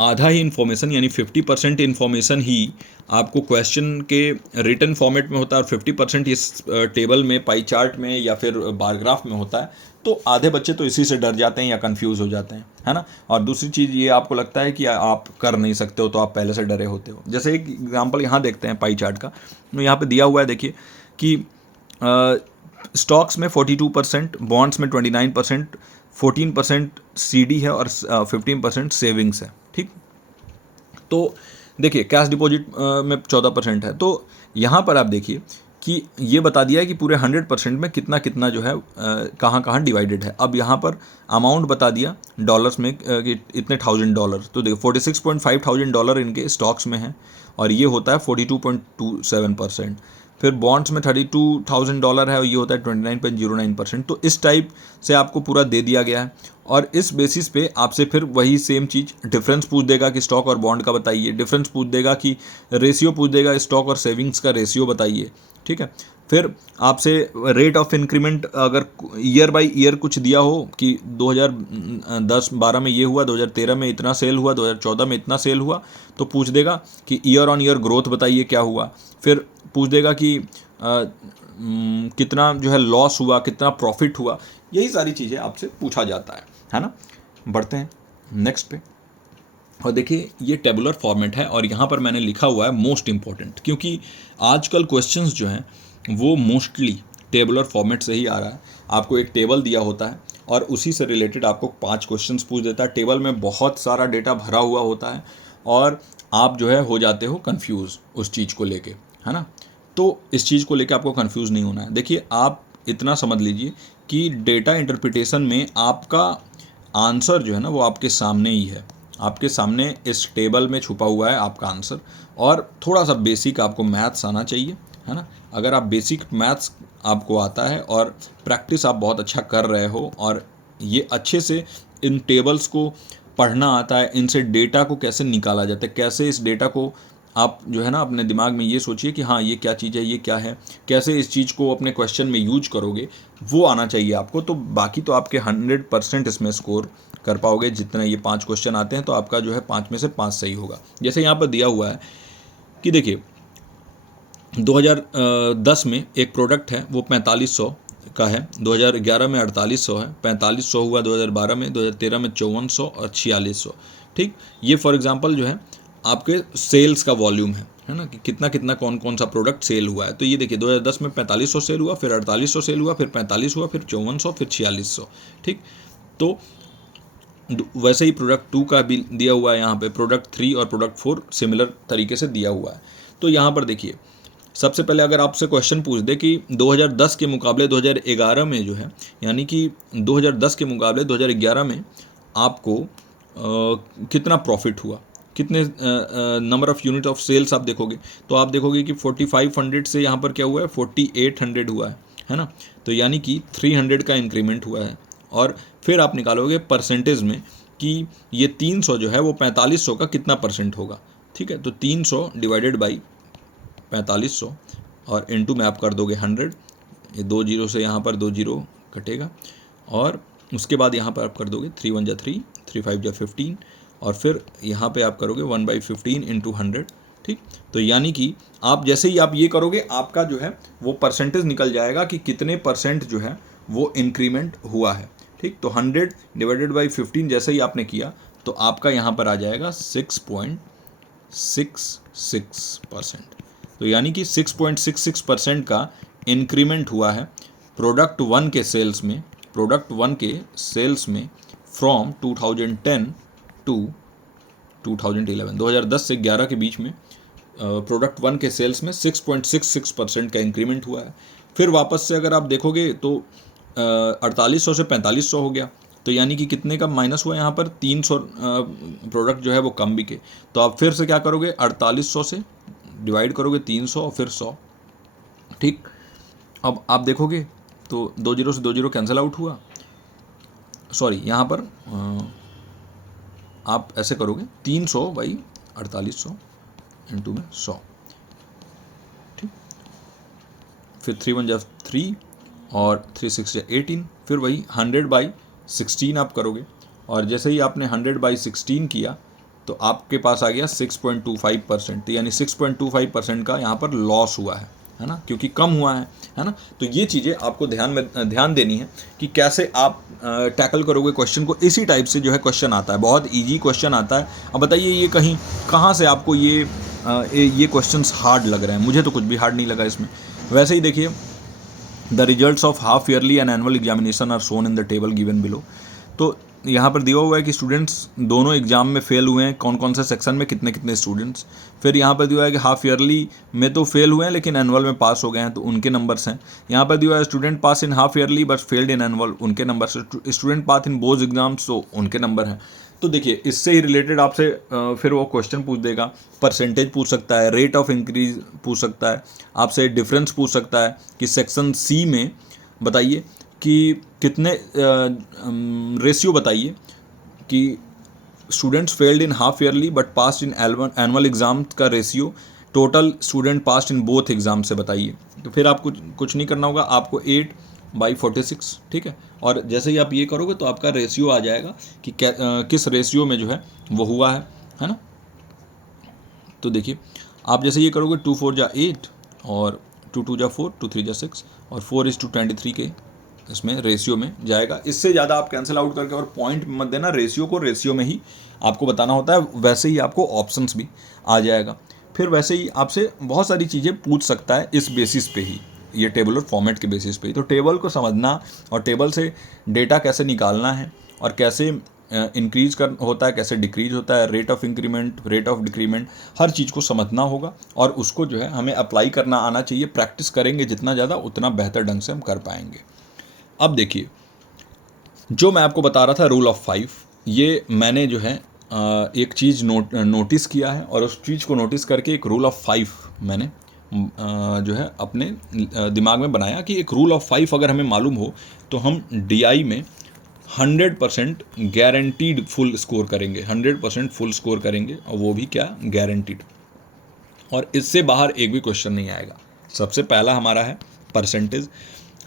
आधा ही इन्फॉर्मेशन यानी 50% इन्फॉर्मेशन ही आपको क्वेश्चन के रिटन फॉर्मेट में होता है, और 50% इस टेबल में, पाई चार्ट में या फिर बार ग्राफ में होता है, तो आधे बच्चे तो इसी से डर जाते हैं या कंफ्यूज हो जाते हैं, है ना। और दूसरी चीज़ ये आपको लगता है कि आप कर नहीं सकते हो, तो आप पहले से डरे होते हो। जैसे एक एग्जांपल यहाँ देखते हैं पाई चार्ट का, तो यहाँ पे दिया हुआ है, देखिए कि स्टॉक्स में 42%, बॉन्ड्स में 29%, 14% CD है और 15% सेविंग्स है। ठीक, तो देखिए कैश डिपॉजिट में 14% है। तो यहाँ पर आप देखिए कि ये बता दिया है कि पूरे 100% में कितना कितना जो है कहाँ कहाँ डिवाइडेड है। अब यहाँ पर अमाउंट बता दिया डॉलर्स में कि इतने $1,000। तो देखिए $46,500 इनके स्टॉक्स में है, और ये होता है 42.27%। फिर बॉन्ड्स में $32,000 है और ये होता है 29.09%। तो इस टाइप से आपको पूरा दे दिया गया है, और इस बेसिस पे आपसे फिर वही सेम चीज़ डिफरेंस पूछ देगा कि स्टॉक और बॉन्ड का बताइए, डिफरेंस पूछ देगा कि रेशियो पूछ देगा स्टॉक और सेविंग्स का रेशियो बताइए। ठीक है, फिर आपसे रेट ऑफ इंक्रीमेंट अगर ईयर बाय ईयर कुछ दिया हो कि 2010-12 में ये हुआ, 2013 में इतना सेल हुआ, 2014 में इतना सेल हुआ, तो पूछ देगा कि ईयर ऑन ईयर ग्रोथ बताइए क्या हुआ। फिर पूछ देगा कि कितना जो है लॉस हुआ, कितना प्रॉफिट हुआ। यही सारी चीज़ें आपसे पूछा जाता है ना। बढ़ते हैं नेक्स्ट पे, और देखिए ये टेबुलर फॉर्मेट है, और यहाँ पर मैंने लिखा हुआ है मोस्ट इम्पॉर्टेंट, क्योंकि आजकल क्वेश्चंस जो हैं वो मोस्टली टेबुलर फॉर्मेट से ही आ रहा है। आपको एक टेबल दिया होता है और उसी से रिलेटेड आपको 5 क्वेश्चंस पूछ देता है। टेबल में बहुत सारा डेटा भरा हुआ होता है, और आप जो है हो जाते हो कंफ्यूज उस चीज़ को लेके, है ना। तो इस चीज़ को लेके आपको कंफ्यूज नहीं होना है। देखिए आप इतना समझ लीजिए कि डेटा इंटरप्रिटेशन में आपका आंसर जो है ना वो आपके सामने ही है, आपके सामने इस टेबल में छुपा हुआ है आपका आंसर। और थोड़ा सा बेसिक आपको मैथ्स आना चाहिए, है ना। अगर आप बेसिक मैथ्स आपको आता है और प्रैक्टिस आप बहुत अच्छा कर रहे हो, और ये अच्छे से इन टेबल्स को पढ़ना आता है, इनसे डेटा को कैसे निकाला जाता है, कैसे इस डेटा को आप जो है ना अपने दिमाग में ये सोचिए कि हाँ ये क्या चीज़ है, ये क्या है, कैसे इस चीज़ को अपने क्वेश्चन में यूज करोगे, वो आना चाहिए आपको। तो बाकी तो आपके 100% इसमें स्कोर कर पाओगे। जितने ये 5 क्वेश्चन आते हैं तो आपका जो है 5 में से 5 सही होगा। जैसे यहाँ पर दिया हुआ है कि देखिए 2010 में एक प्रोडक्ट है वो 4500 का है, 2011 में 4800 है, 4500 हुआ 2012 में, 2013 में 5400 और 4600। ठीक, ये फॉर एग्जांपल जो है आपके सेल्स का वॉल्यूम है। है ना, कि कितना कितना कौन कौन सा प्रोडक्ट सेल हुआ है। तो ये देखिए 2010 में 4500 सेल हुआ, फिर 4800 सेल हुआ, फिर 45 हुआ, फिर 5400, फिर 4600। ठीक, तो वैसे ही प्रोडक्ट 2 का भी दिया हुआ है यहाँ पे, प्रोडक्ट 3 और प्रोडक्ट 4 सिमिलर तरीके से दिया हुआ है। तो यहाँ पर देखिए सबसे पहले अगर आपसे क्वेश्चन पूछ दे कि 2010 के मुकाबले 2011 में जो है, यानी कि 2010 के मुकाबले 2011 में आपको कितना प्रॉफिट हुआ, कितने number of unit of sales आप देखोगे, तो आप देखोगे कि 4500 से यहाँ पर क्या हुआ है 4800 हुआ है ना। तो यानी कि 300 का इंक्रीमेंट हुआ है। और फिर आप निकालोगे परसेंटेज में कि ये 300 जो है वो 4500 का कितना परसेंट होगा। ठीक है, तो 300 डिवाइडेड बाई 4500 और इनटू में आप कर दोगे 100, ये 2 जीरो से यहाँ पर 2 जीरो कटेगा, और उसके बाद यहाँ पर आप कर दोगे 3 1 जा 3, 3 5 जा 15, और फिर यहाँ पे आप करोगे 1/15 इंटू 100। ठीक, तो यानी कि आप जैसे ही आप ये करोगे आपका जो है वो परसेंटेज निकल जाएगा कि कितने परसेंट जो है वो इंक्रीमेंट हुआ है। ठीक, तो 100 डिवाइडेड बाई 15 जैसे ही आपने किया तो आपका यहाँ पर आ जाएगा 6.66%। तो यानी कि 6.66% का इंक्रीमेंट हुआ है प्रोडक्ट 1 के सेल्स में, प्रोडक्ट 1 के सेल्स में फ्रॉम 2010 टू 2011, 2010 से 11 के बीच में प्रोडक्ट 1 के सेल्स में 6.66% का इंक्रीमेंट हुआ है। फिर वापस से अगर आप देखोगे तो 4800 से 4500 हो गया, तो यानी कि कितने का माइनस हुआ यहाँ पर 300 प्रोडक्ट जो है वो कम बिके। तो आप फिर से क्या करोगे 4800 से डिवाइड करोगे 300 और फिर 100। ठीक, अब आप देखोगे तो 2 जीरो से 2 जीरो कैंसिल आउट हुआ, सॉरी यहाँ पर आप ऐसे करोगे 300 बाई 4800 इंटू में 100। ठीक, फिर 3 1 जा 3 और 3 6 जा 18, फिर वही 100/16 आप करोगे, और जैसे ही आपने 100/16 किया तो आपके पास आ गया 6.25%। यानी 6.25% का यहाँ पर लॉस हुआ है ना, क्योंकि कम हुआ है ना। तो ये चीज़ें आपको ध्यान देनी है कि कैसे आप टैकल करोगे क्वेश्चन को। इसी टाइप से जो है क्वेश्चन आता है, बहुत इजी क्वेश्चन आता है। अब बताइए ये कहाँ से आपको ये क्वेश्चंस हार्ड लग रहे हैं? मुझे तो कुछ भी हार्ड नहीं लगा इसमें। वैसे ही देखिए, the results of half yearly and annual examination are shown in the table given below. तो यहाँ पर दिया हुआ है कि स्टूडेंट्स दोनों एग्जाम में फेल हुए हैं, कौन कौन से सेक्शन में कितने कितने स्टूडेंट्स। फिर यहाँ पर दिया हुआ है कि हाफ ईयरली में तो फेल हुए हैं लेकिन एनुअल में पास हो गए हैं, तो उनके नंबर्स हैं। यहाँ पर दिया हुआ है student pass in half yearly but failed in annual, उनके नंबर से। Student pass in both exams, तो उनके नंबर हैं। तो देखिए इससे ही रिलेटेड आपसे फिर वो क्वेश्चन पूछ देगा, परसेंटेज पूछ सकता है, रेट ऑफ इंक्रीज पूछ सकता है, आपसे डिफरेंस पूछ सकता है कि सेक्शन सी में बताइए कि कितने रेशियो बताइए कि students failed in half yearly but passed in annual exam का ratio, total student passed in both exam से बताइए। तो फिर आपको कुछ नहीं करना होगा, आपको 8/46, ठीक है। और जैसे ही आप ये करोगे तो आपका रेशियो आ जाएगा कि किस रेशियो में जो है वो हुआ है ना। तो देखिए आप जैसे ये करोगे 2 4 जा 8 और 2 2 जा 4, 2 3 जा 6 और 4:23 के इसमें रेशियो में जाएगा। इससे ज़्यादा आप कैंसिल आउट करके और पॉइंट मत देना, रेशियो को रेशियो में ही आपको बताना होता है। वैसे ही आपको ऑप्शंस भी आ जाएगा। फिर वैसे ही आपसे बहुत सारी चीज़ें पूछ सकता है इस बेसिस पे ही, ये टेबुलर फॉर्मेट के बेसिस पे ही। तो टेबल को समझना और टेबल से डेटा कैसे निकालना है और कैसे इंक्रीज होता है, कैसे डिक्रीज होता है, rate of increment, rate of decrement, हर चीज़ को समझना होगा और उसको जो है हमें अप्लाई करना आना चाहिए। प्रैक्टिस करेंगे जितना ज़्यादा उतना बेहतर ढंग से हम कर पाएंगे। अब देखिए जो मैं आपको बता रहा था रूल ऑफ 5, ये मैंने जो है एक चीज़ नोटिस किया है और उस चीज़ को नोटिस करके एक रूल ऑफ 5 मैंने जो है अपने दिमाग में बनाया कि एक रूल ऑफ 5 अगर हमें मालूम हो तो हम DI में 100% गारंटीड फुल स्कोर करेंगे, 100% फुल स्कोर करेंगे, और वो भी क्या, गारंटीड। और इससे बाहर एक भी क्वेश्चन नहीं आएगा। सबसे पहला हमारा है परसेंटेज।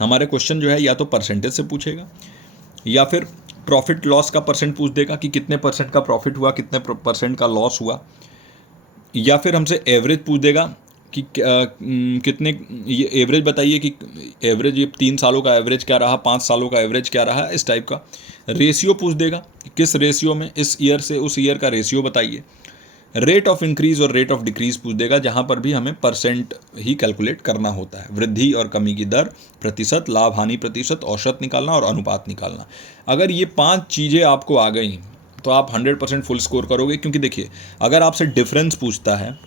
हमारे क्वेश्चन जो है या तो परसेंटेज से पूछेगा या फिर प्रॉफिट लॉस का परसेंट पूछ देगा कि कितने परसेंट का प्रॉफिट हुआ, कितने परसेंट का लॉस हुआ, या फिर हमसे एवरेज पूछ देगा कि कितने, ये एवरेज बताइए कि एवरेज, ये 3 सालों का एवरेज क्या रहा, 5 सालों का एवरेज क्या रहा, इस टाइप का। रेशियो पूछ देगा कि किस रेशियो में, इस ईयर से उस ईयर का रेशियो बताइए। रेट ऑफ इंक्रीज और रेट ऑफ डिक्रीज पूछ देगा, जहाँ पर भी हमें परसेंट ही कैलकुलेट करना होता है। वृद्धि और कमी की दर, प्रतिशत, लाभ हानि प्रतिशत, औसत निकालना और अनुपात निकालना। अगर ये 5 चीज़ें आपको आ गई तो आप 100% फुल स्कोर करोगे। क्योंकि देखिए, अगर आपसे डिफरेंस पूछता है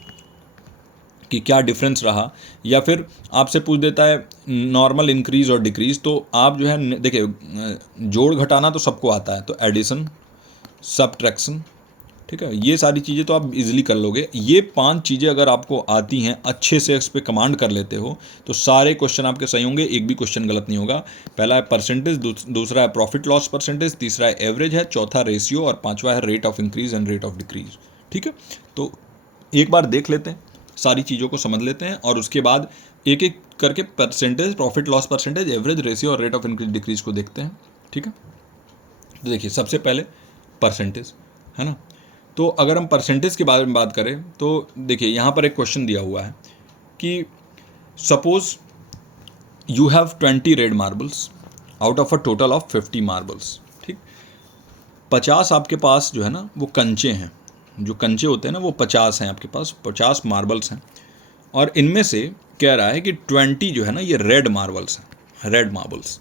कि क्या डिफरेंस रहा, या फिर आपसे पूछ देता है नॉर्मल इंक्रीज और डिक्रीज, तो आप जो है देखिए, जोड़ घटाना तो सबको आता है, तो एडिशन, सबट्रैक्शन, ठीक है, ये सारी चीज़ें तो आप इजीली कर लोगे। ये 5 चीज़ें अगर आपको आती हैं, अच्छे से इस पर कमांड कर लेते हो, तो सारे क्वेश्चन आपके सही होंगे, एक भी क्वेश्चन गलत नहीं होगा। पहला है परसेंटेज, दूसरा है प्रॉफिट लॉस परसेंटेज, तीसरा है एवरेज है, चौथा रेशियो और पांचवा है rate of increase and rate of decrease. ठीक है, तो एक बार देख लेते हैं, सारी चीज़ों को समझ लेते हैं, और उसके बाद एक एक करके percentage, profit loss percentage, average, ratio और रेट ऑफ इंक्रीज डिक्रीज को देखते हैं। ठीक है, तो देखिए सबसे पहले परसेंटेज है ना। तो अगर हम परसेंटेज के बारे में बात करें तो देखिए, यहाँ पर एक क्वेश्चन दिया हुआ है कि suppose you have 20 red marbles out of a total of 50 marbles. ठीक, 50 आपके पास जो है ना वो कंचे हैं, जो कंचे होते हैं ना वो 50 हैं आपके पास, 50 मार्बल्स हैं, और इनमें से कह रहा है कि 20 जो है ना ये रेड मार्बल्स हैं, रेड मार्बल्स।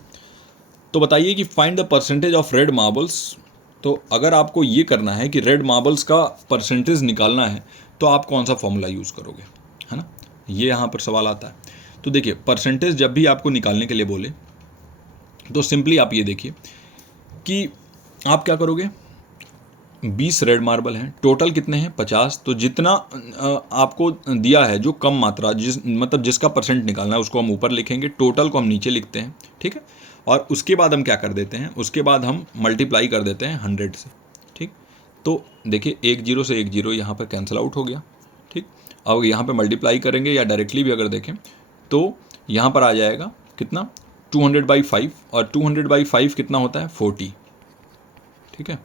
तो बताइए कि find the percentage of red marbles. तो अगर आपको ये करना है कि रेड मार्बल्स का परसेंटेज निकालना है, तो आप कौन सा फॉर्मूला यूज़ करोगे, है ना, ये यहाँ पर सवाल आता है। तो देखिए, परसेंटेज जब भी आपको निकालने के लिए बोले तो सिंपली आप ये देखिए कि आप क्या करोगे, 20 रेड मार्बल हैं, टोटल कितने हैं 50, तो जितना आपको दिया है, जो कम मात्रा, मतलब जिसका परसेंट निकालना है, उसको हम ऊपर लिखेंगे, टोटल को हम नीचे लिखते हैं। ठीक है, और उसके बाद हम क्या कर देते हैं, उसके बाद हम मल्टीप्लाई कर देते हैं 100 से। ठीक, तो देखिए 1 0 से 1 0 यहाँ पर कैंसिल आउट हो गया। ठीक, अब यहाँ पे मल्टीप्लाई करेंगे या डायरेक्टली भी अगर देखें तो यहाँ पर आ जाएगा कितना, 200/5, और 200/5 कितना होता है 40। ठीक है,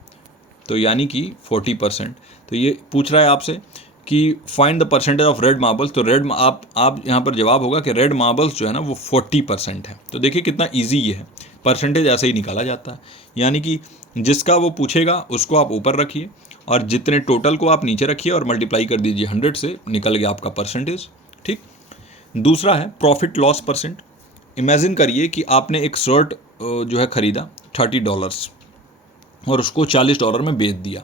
तो यानी कि 40%। तो ये पूछ रहा है आपसे कि find the percentage of red marbles. तो रेड आप यहाँ पर जवाब होगा कि रेड मार्बल्स जो है ना वो 40% है। तो देखिए कितना इजी ये है, परसेंटेज ऐसे ही निकाला जाता है। यानी कि जिसका वो पूछेगा उसको आप ऊपर रखिए, और जितने टोटल को आप नीचे रखिए, और मल्टीप्लाई कर दीजिए 100 से, निकल गया आपका परसेंटेज। ठीक, दूसरा है प्रॉफिट लॉस परसेंट। इमेजिन करिए कि आपने एक शर्ट जो है ख़रीदा $30 और उसको $40 में बेच दिया।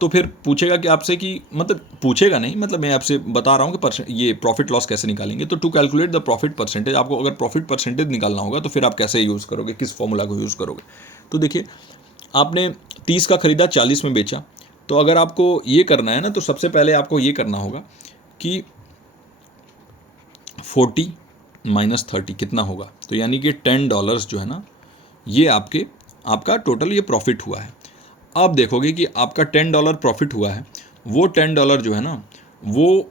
तो फिर पूछेगा कि आपसे कि, मतलब पूछेगा नहीं, मतलब मैं आपसे बता रहा हूँ कि ये प्रॉफिट लॉस कैसे निकालेंगे। तो to calculate the profit percentage, आपको अगर प्रॉफिट परसेंटेज निकालना होगा तो फिर आप कैसे यूज़ करोगे, किस फॉर्मूला को यूज़ करोगे। तो देखिए, आपने 30 का ख़रीदा, 40 में बेचा। तो अगर आपको ये करना है ना, तो सबसे पहले आपको ये करना होगा कि 40 - 30 कितना होगा, तो यानी कि $10 जो है ना, ये आपका टोटल ये प्रॉफिट हुआ है। अब देखोगे कि आपका $10 प्रॉफिट हुआ है, वो $10 जो है ना वो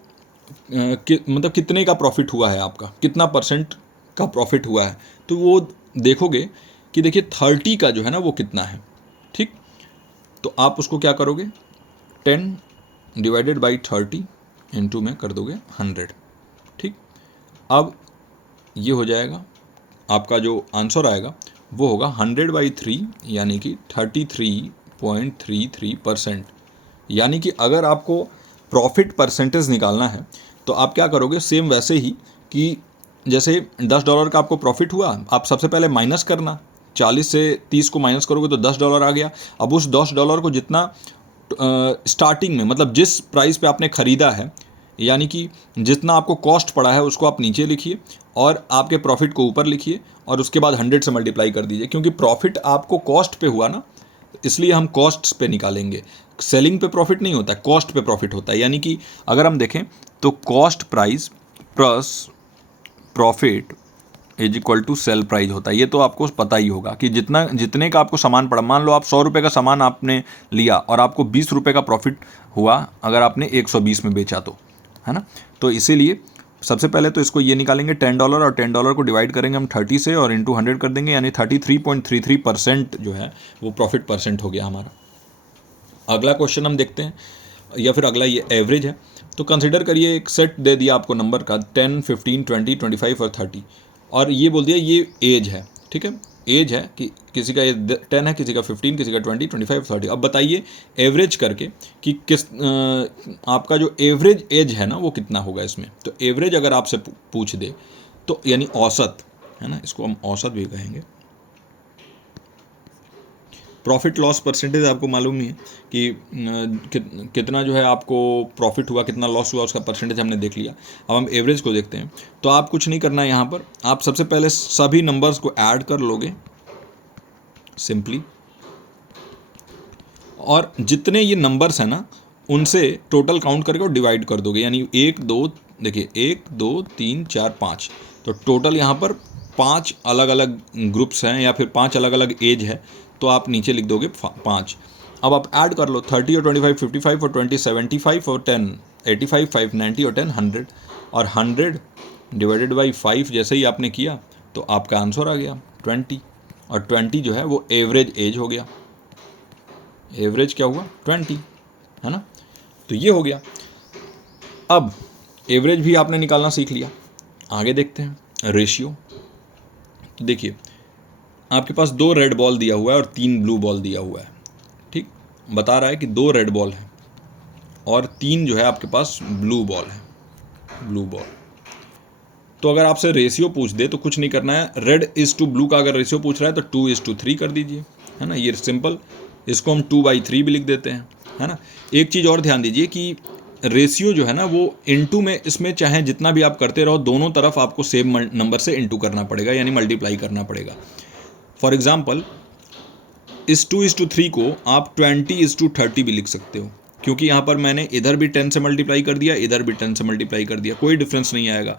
मतलब कितने का प्रॉफिट हुआ है, आपका कितना परसेंट का प्रॉफिट हुआ है। तो वो देखोगे कि देखिए 30 का जो है ना वो कितना है। ठीक, तो आप उसको क्या करोगे, 10/30 इंटू में कर दोगे 100। ठीक, अब ये हो जाएगा, आपका जो आंसर आएगा वो होगा 100/3, यानी कि 33.33%। यानी कि अगर आपको प्रॉफिट परसेंटेज निकालना है तो आप क्या करोगे, सेम वैसे ही कि जैसे $10 का आपको प्रॉफिट हुआ, आप सबसे पहले माइनस करना, 40 से 30 को माइनस करोगे तो $10 आ गया। अब उस $10 को जितना स्टार्टिंग में, मतलब जिस प्राइस पे आपने ख़रीदा है, यानी कि जितना आपको कॉस्ट पड़ा है उसको आप नीचे लिखिए, और आपके प्रॉफिट को ऊपर लिखिए, और उसके बाद 100 से मल्टीप्लाई कर दीजिए। क्योंकि प्रॉफिट आपको कॉस्ट पे हुआ ना, इसलिए हम कॉस्ट्स पे निकालेंगे। सेलिंग पे प्रॉफिट नहीं होता है, कॉस्ट पे प्रॉफिट होता है। यानी कि अगर हम देखें तो cost price plus profit is equal to sale price होता है। ये तो आपको पता ही होगा कि जितने का आपको सामान पड़ा, मान लो आप 100 रुपये का सामान आपने लिया और आपको 20 रुपये का प्रॉफिट हुआ अगर आपने 120 में बेचा तो, है ना। तो इसीलिए सबसे पहले तो इसको ये निकालेंगे $10, और $10 को डिवाइड करेंगे हम 30 से और इंटू 100 कर देंगे, यानी 33.33% जो है वो प्रॉफिट परसेंट हो गया हमारा। अगला क्वेश्चन हम देखते हैं, या फिर अगला ये एवरेज है। तो कंसिडर करिए एक सेट दे दिया आपको नंबर का 10, 15, 20, 25 और 30, और ये बोल दिया ये एज है। ठीक है, एज है कि किसी का एज 10 है, किसी का 15, किसी का 20, 25, 30। अब बताइए एवरेज करके कि किस आपका जो एवरेज एज है ना वो कितना होगा इसमें। तो एवरेज अगर आपसे पूछ दे तो यानी औसत है ना, इसको हम औसत भी कहेंगे। प्रॉफिट लॉस परसेंटेज आपको मालूम ही है कि कितना जो है आपको प्रॉफिट हुआ, कितना लॉस हुआ, उसका परसेंटेज हमने देख लिया। अब हम एवरेज को देखते हैं। तो आप कुछ नहीं करना है यहाँ पर, आप सबसे पहले सभी नंबर्स को ऐड कर लोगे सिंपली, और जितने ये नंबर्स हैं ना उनसे टोटल काउंट करके और डिवाइड कर दोगे। यानी 1 2 देखिए 1 2 3 4 5, तो टोटल यहाँ पर 5 अलग अलग ग्रुप्स हैं या फिर 5 अलग अलग एज है, तो आप नीचे लिख दोगे 5। अब आप ऐड कर लो 30 और 25, 55 और 20, 75 और 10, 85, 5, 90 और 10, 100, और 100 डिवाइडेड बाई 5 जैसे ही आपने किया तो आपका आंसर आ गया 20, और 20 जो है वो एवरेज एज हो गया। एवरेज क्या हुआ 20, है ना। तो ये हो गया। अब एवरेज भी आपने निकालना सीख लिया, आगे देखते हैं रेशियो। तो देखिए आपके पास 2 रेड बॉल दिया हुआ है और 3 ब्लू बॉल दिया हुआ है, ठीक। बता रहा है कि 2 रेड बॉल है और 3 जो है आपके पास ब्लू बॉल है, ब्लू बॉल। तो अगर आपसे रेशियो पूछ दे तो कुछ नहीं करना है, रेड इज टू ब्लू का अगर रेशियो पूछ रहा है तो 2:3 कर दीजिए, है ना। ये सिंपल, इसको हम 2/3 भी लिख देते हैं, है ना। एक चीज़ और ध्यान दीजिए कि रेशियो जो है ना वो इनटू में, इसमें चाहे जितना भी आप करते रहो दोनों तरफ आपको सेम नंबर से इनटू करना पड़ेगा, यानी मल्टीप्लाई करना पड़ेगा। फॉर एग्जाम्पल इस 2:3 को आप 20:30 भी लिख सकते हो, क्योंकि यहाँ पर मैंने इधर भी 10 से मल्टीप्लाई कर दिया, इधर भी 10 से मल्टीप्लाई कर दिया, कोई डिफरेंस नहीं आएगा।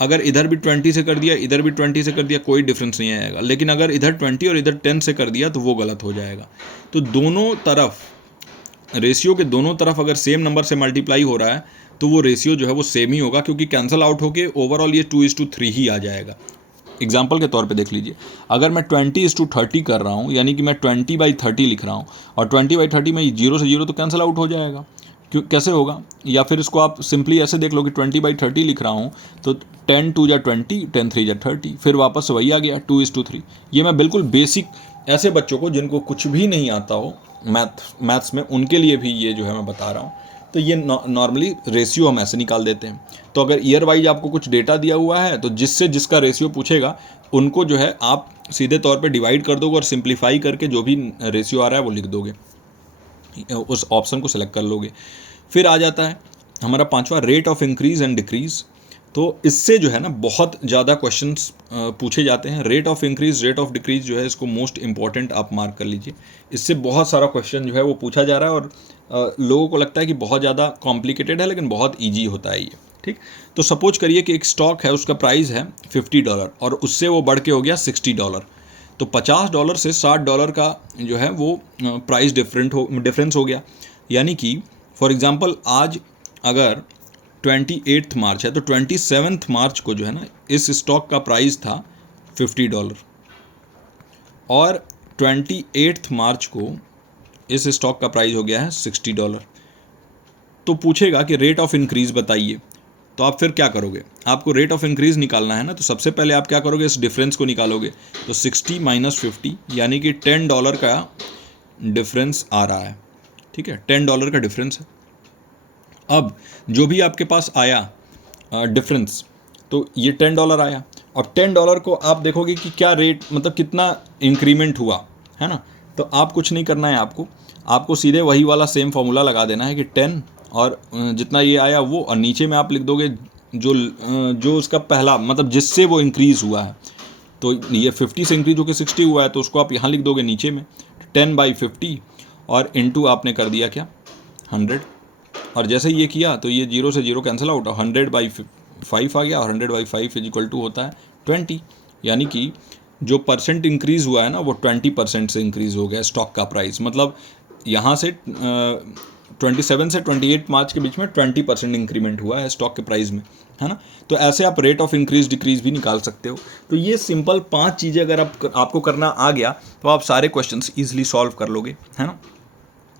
अगर इधर भी 20 से कर दिया, इधर भी 20 से कर दिया, कोई डिफरेंस नहीं आएगा। लेकिन अगर इधर 20 और इधर 10 से कर दिया तो वो गलत हो जाएगा। तो दोनों तरफ, रेशियो के दोनों तरफ अगर सेम नंबर से मल्टीप्लाई हो रहा है तो वो रेशियो जो है वो सेम ही होगा, क्योंकि कैंसिल आउट होके ओवरऑल ये 2:3 ही आ जाएगा। एग्जाम्पल के तौर पे देख लीजिए, अगर मैं 20:30 कर रहा हूँ, यानी कि मैं 20/30 लिख रहा हूँ, और 20/30 में 0 से 0 तो कैंसिल आउट हो जाएगा। क्यों, कैसे होगा? या फिर इसको आप सिंपली ऐसे देख लो कि 20/30 लिख रहा हूँ तो 10 2 जा 20, 10 3 जा 30, फिर वापस वही आ गया 2:3। ये मैं बिल्कुल बेसिक, ऐसे बच्चों को जिनको कुछ भी नहीं आता हो मैथ्स में, उनके लिए भी ये जो है मैं बता रहा हूँ। तो ये नॉर्मली रेशियो हम ऐसे निकाल देते हैं। तो अगर ईयर वाइज आपको कुछ डेटा दिया हुआ है तो जिससे जिसका रेशियो पूछेगा उनको जो है आप सीधे तौर पे डिवाइड कर दोगे और सिंप्लीफाई करके जो भी रेशियो आ रहा है वो लिख दोगे, उस ऑप्शन को सिलेक्ट कर लोगे। फिर आ जाता है हमारा 5वां, rate of increase and decrease. तो इससे जो है ना बहुत ज़्यादा क्वेश्चंस पूछे जाते हैं। Rate of increase, rate of decrease जो है इसको मोस्ट इंपॉर्टेंट आप मार्क कर लीजिए। इससे बहुत सारा क्वेश्चन जो है वो पूछा जा रहा है, और लोगों को लगता है कि बहुत ज़्यादा कॉम्प्लिकेटेड है, लेकिन बहुत ईजी होता है ये, ठीक। तो सपोज करिए कि एक स्टॉक है, उसका प्राइस है $50 और उससे वो बढ़ के हो गया $60। तो $50 से $60 का जो है वो प्राइस डिफरेंस हो गया। यानी कि फॉर एग्ज़ाम्पल आज अगर 28 मार्च है तो 27 मार्च को जो है ना इस स्टॉक का प्राइस था $50, और 28 मार्च को इस स्टॉक का प्राइस हो गया है $60। तो पूछेगा कि रेट ऑफ इंक्रीज़ बताइए, तो आप फिर क्या करोगे? आपको रेट ऑफ इंक्रीज़ निकालना है ना, तो सबसे पहले आप क्या करोगे, इस डिफरेंस को निकालोगे। तो 60 - 50 यानी कि $10 का डिफरेंस आ रहा है, ठीक है, $10 का डिफरेंस है। अब जो भी आपके पास आया डिफरेंस, तो ये $10 आया, और $10 को आप देखोगे कि क्या रेट, मतलब कितना इंक्रीमेंट हुआ, है ना। तो आप कुछ नहीं करना है, आपको सीधे वही वाला सेम फार्मूला लगा देना है कि 10 और जितना ये आया वो, और नीचे में आप लिख दोगे जो उसका पहला, मतलब जिससे वो इंक्रीज़ हुआ है। तो ये 50 से इंक्रीज होकर 60 हुआ है, तो उसको आप यहाँ लिख दोगे नीचे में 10/50, और इनटू आपने कर दिया क्या 100, और जैसे ये किया तो ये 0 से 0 कैंसिल आउट, 100/5 आ गया, और 100/5 = होता है 20। यानी कि जो परसेंट इंक्रीज़ हुआ है ना वो 20% से इंक्रीज़ हो गया स्टॉक का प्राइस। मतलब यहाँ से 27 से 28 मार्च के बीच में 20% इंक्रीमेंट हुआ है स्टॉक के प्राइस में, है ना। तो ऐसे आप रेट ऑफ इंक्रीज डिक्रीज भी निकाल सकते हो। तो ये सिंपल 5 चीज़ें अगर आपको करना आ गया तो आप सारे क्वेश्चंस ईजिली सॉल्व कर लोगे, है ना।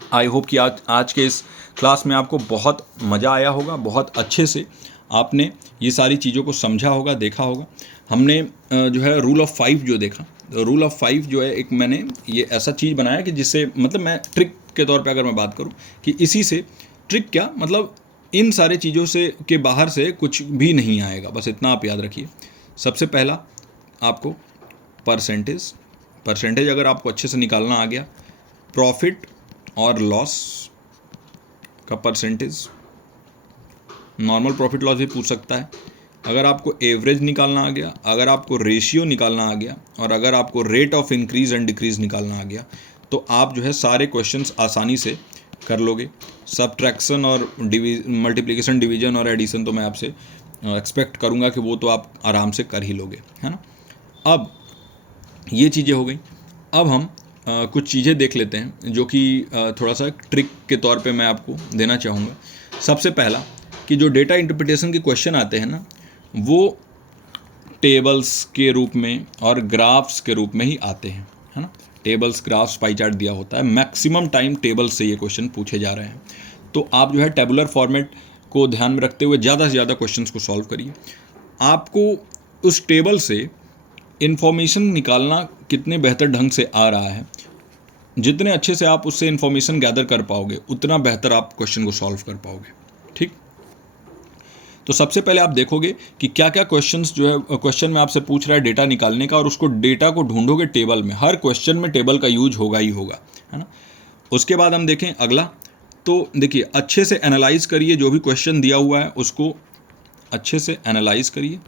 आई होप कि आज के इस क्लास में आपको बहुत मज़ा आया होगा, बहुत अच्छे से आपने ये सारी चीज़ों को समझा होगा, देखा होगा। हमने जो है रूल ऑफ 5 जो देखा, रूल ऑफ 5 जो है एक मैंने ये ऐसा चीज़ बनाया कि जिससे मतलब मैं ट्रिक के तौर पे अगर मैं बात करूँ कि इसी से ट्रिक क्या मतलब इन सारे चीज़ों से के बाहर से कुछ भी नहीं आएगा, बस इतना आप याद रखिए। सबसे पहला आपको परसेंटेज अगर आपको अच्छे से निकालना आ गया, प्रॉफिट और लॉस का परसेंटेज, नॉर्मल प्रॉफिट लॉस भी पूछ सकता है। अगर आपको एवरेज निकालना आ गया, अगर आपको रेशियो निकालना आ गया और अगर आपको rate of increase and decrease निकालना आ गया तो आप जो है सारे क्वेश्चंस आसानी से कर लोगे। सब्ट्रैक्शन और मल्टीप्लिकेशन, डिवीजन और एडिशन तो मैं आपसे एक्सपेक्ट करूंगा कि वो तो आप आराम से कर ही लोगे, है ना। अब ये चीज़ें हो गई। अब हम कुछ चीज़ें देख लेते हैं जो कि थोड़ा सा ट्रिक के तौर पे मैं आपको देना चाहूँगा। सबसे पहला कि जो डेटा इंटरप्रिटेशन के क्वेश्चन आते हैं ना, वो टेबल्स के रूप में और ग्राफ्स के रूप में ही आते हैं, है ना। टेबल्स, ग्राफ्स, पाई चार्ट दिया होता है, मैक्सिमम टाइम टेबल्स से ये क्वेश्चन पूछे जा रहे हैं। तो आप जो है टेबुलर फॉर्मेट को ध्यान में रखते हुए ज़्यादा से ज़्यादा क्वेश्चंस को सॉल्व करिए। आपको उस टेबल से इन्फॉर्मेशन निकालना कितने बेहतर ढंग से आ रहा है, जितने अच्छे से आप उससे इन्फॉर्मेशन गैदर कर पाओगे उतना बेहतर आप क्वेश्चन को सॉल्व कर पाओगे, ठीक। तो सबसे पहले आप देखोगे कि क्या क्या क्वेश्चंस जो है क्वेश्चन में आपसे पूछ रहा है डेटा निकालने का, और उसको डेटा को ढूंढोगे टेबल में। हर क्वेश्चन में टेबल का यूज होगा ही होगा, है ना। उसके बाद हम देखें अगला, तो देखिए अच्छे से एनालाइज करिए, जो भी क्वेश्चन दिया हुआ है उसको अच्छे से एनालाइज करिए,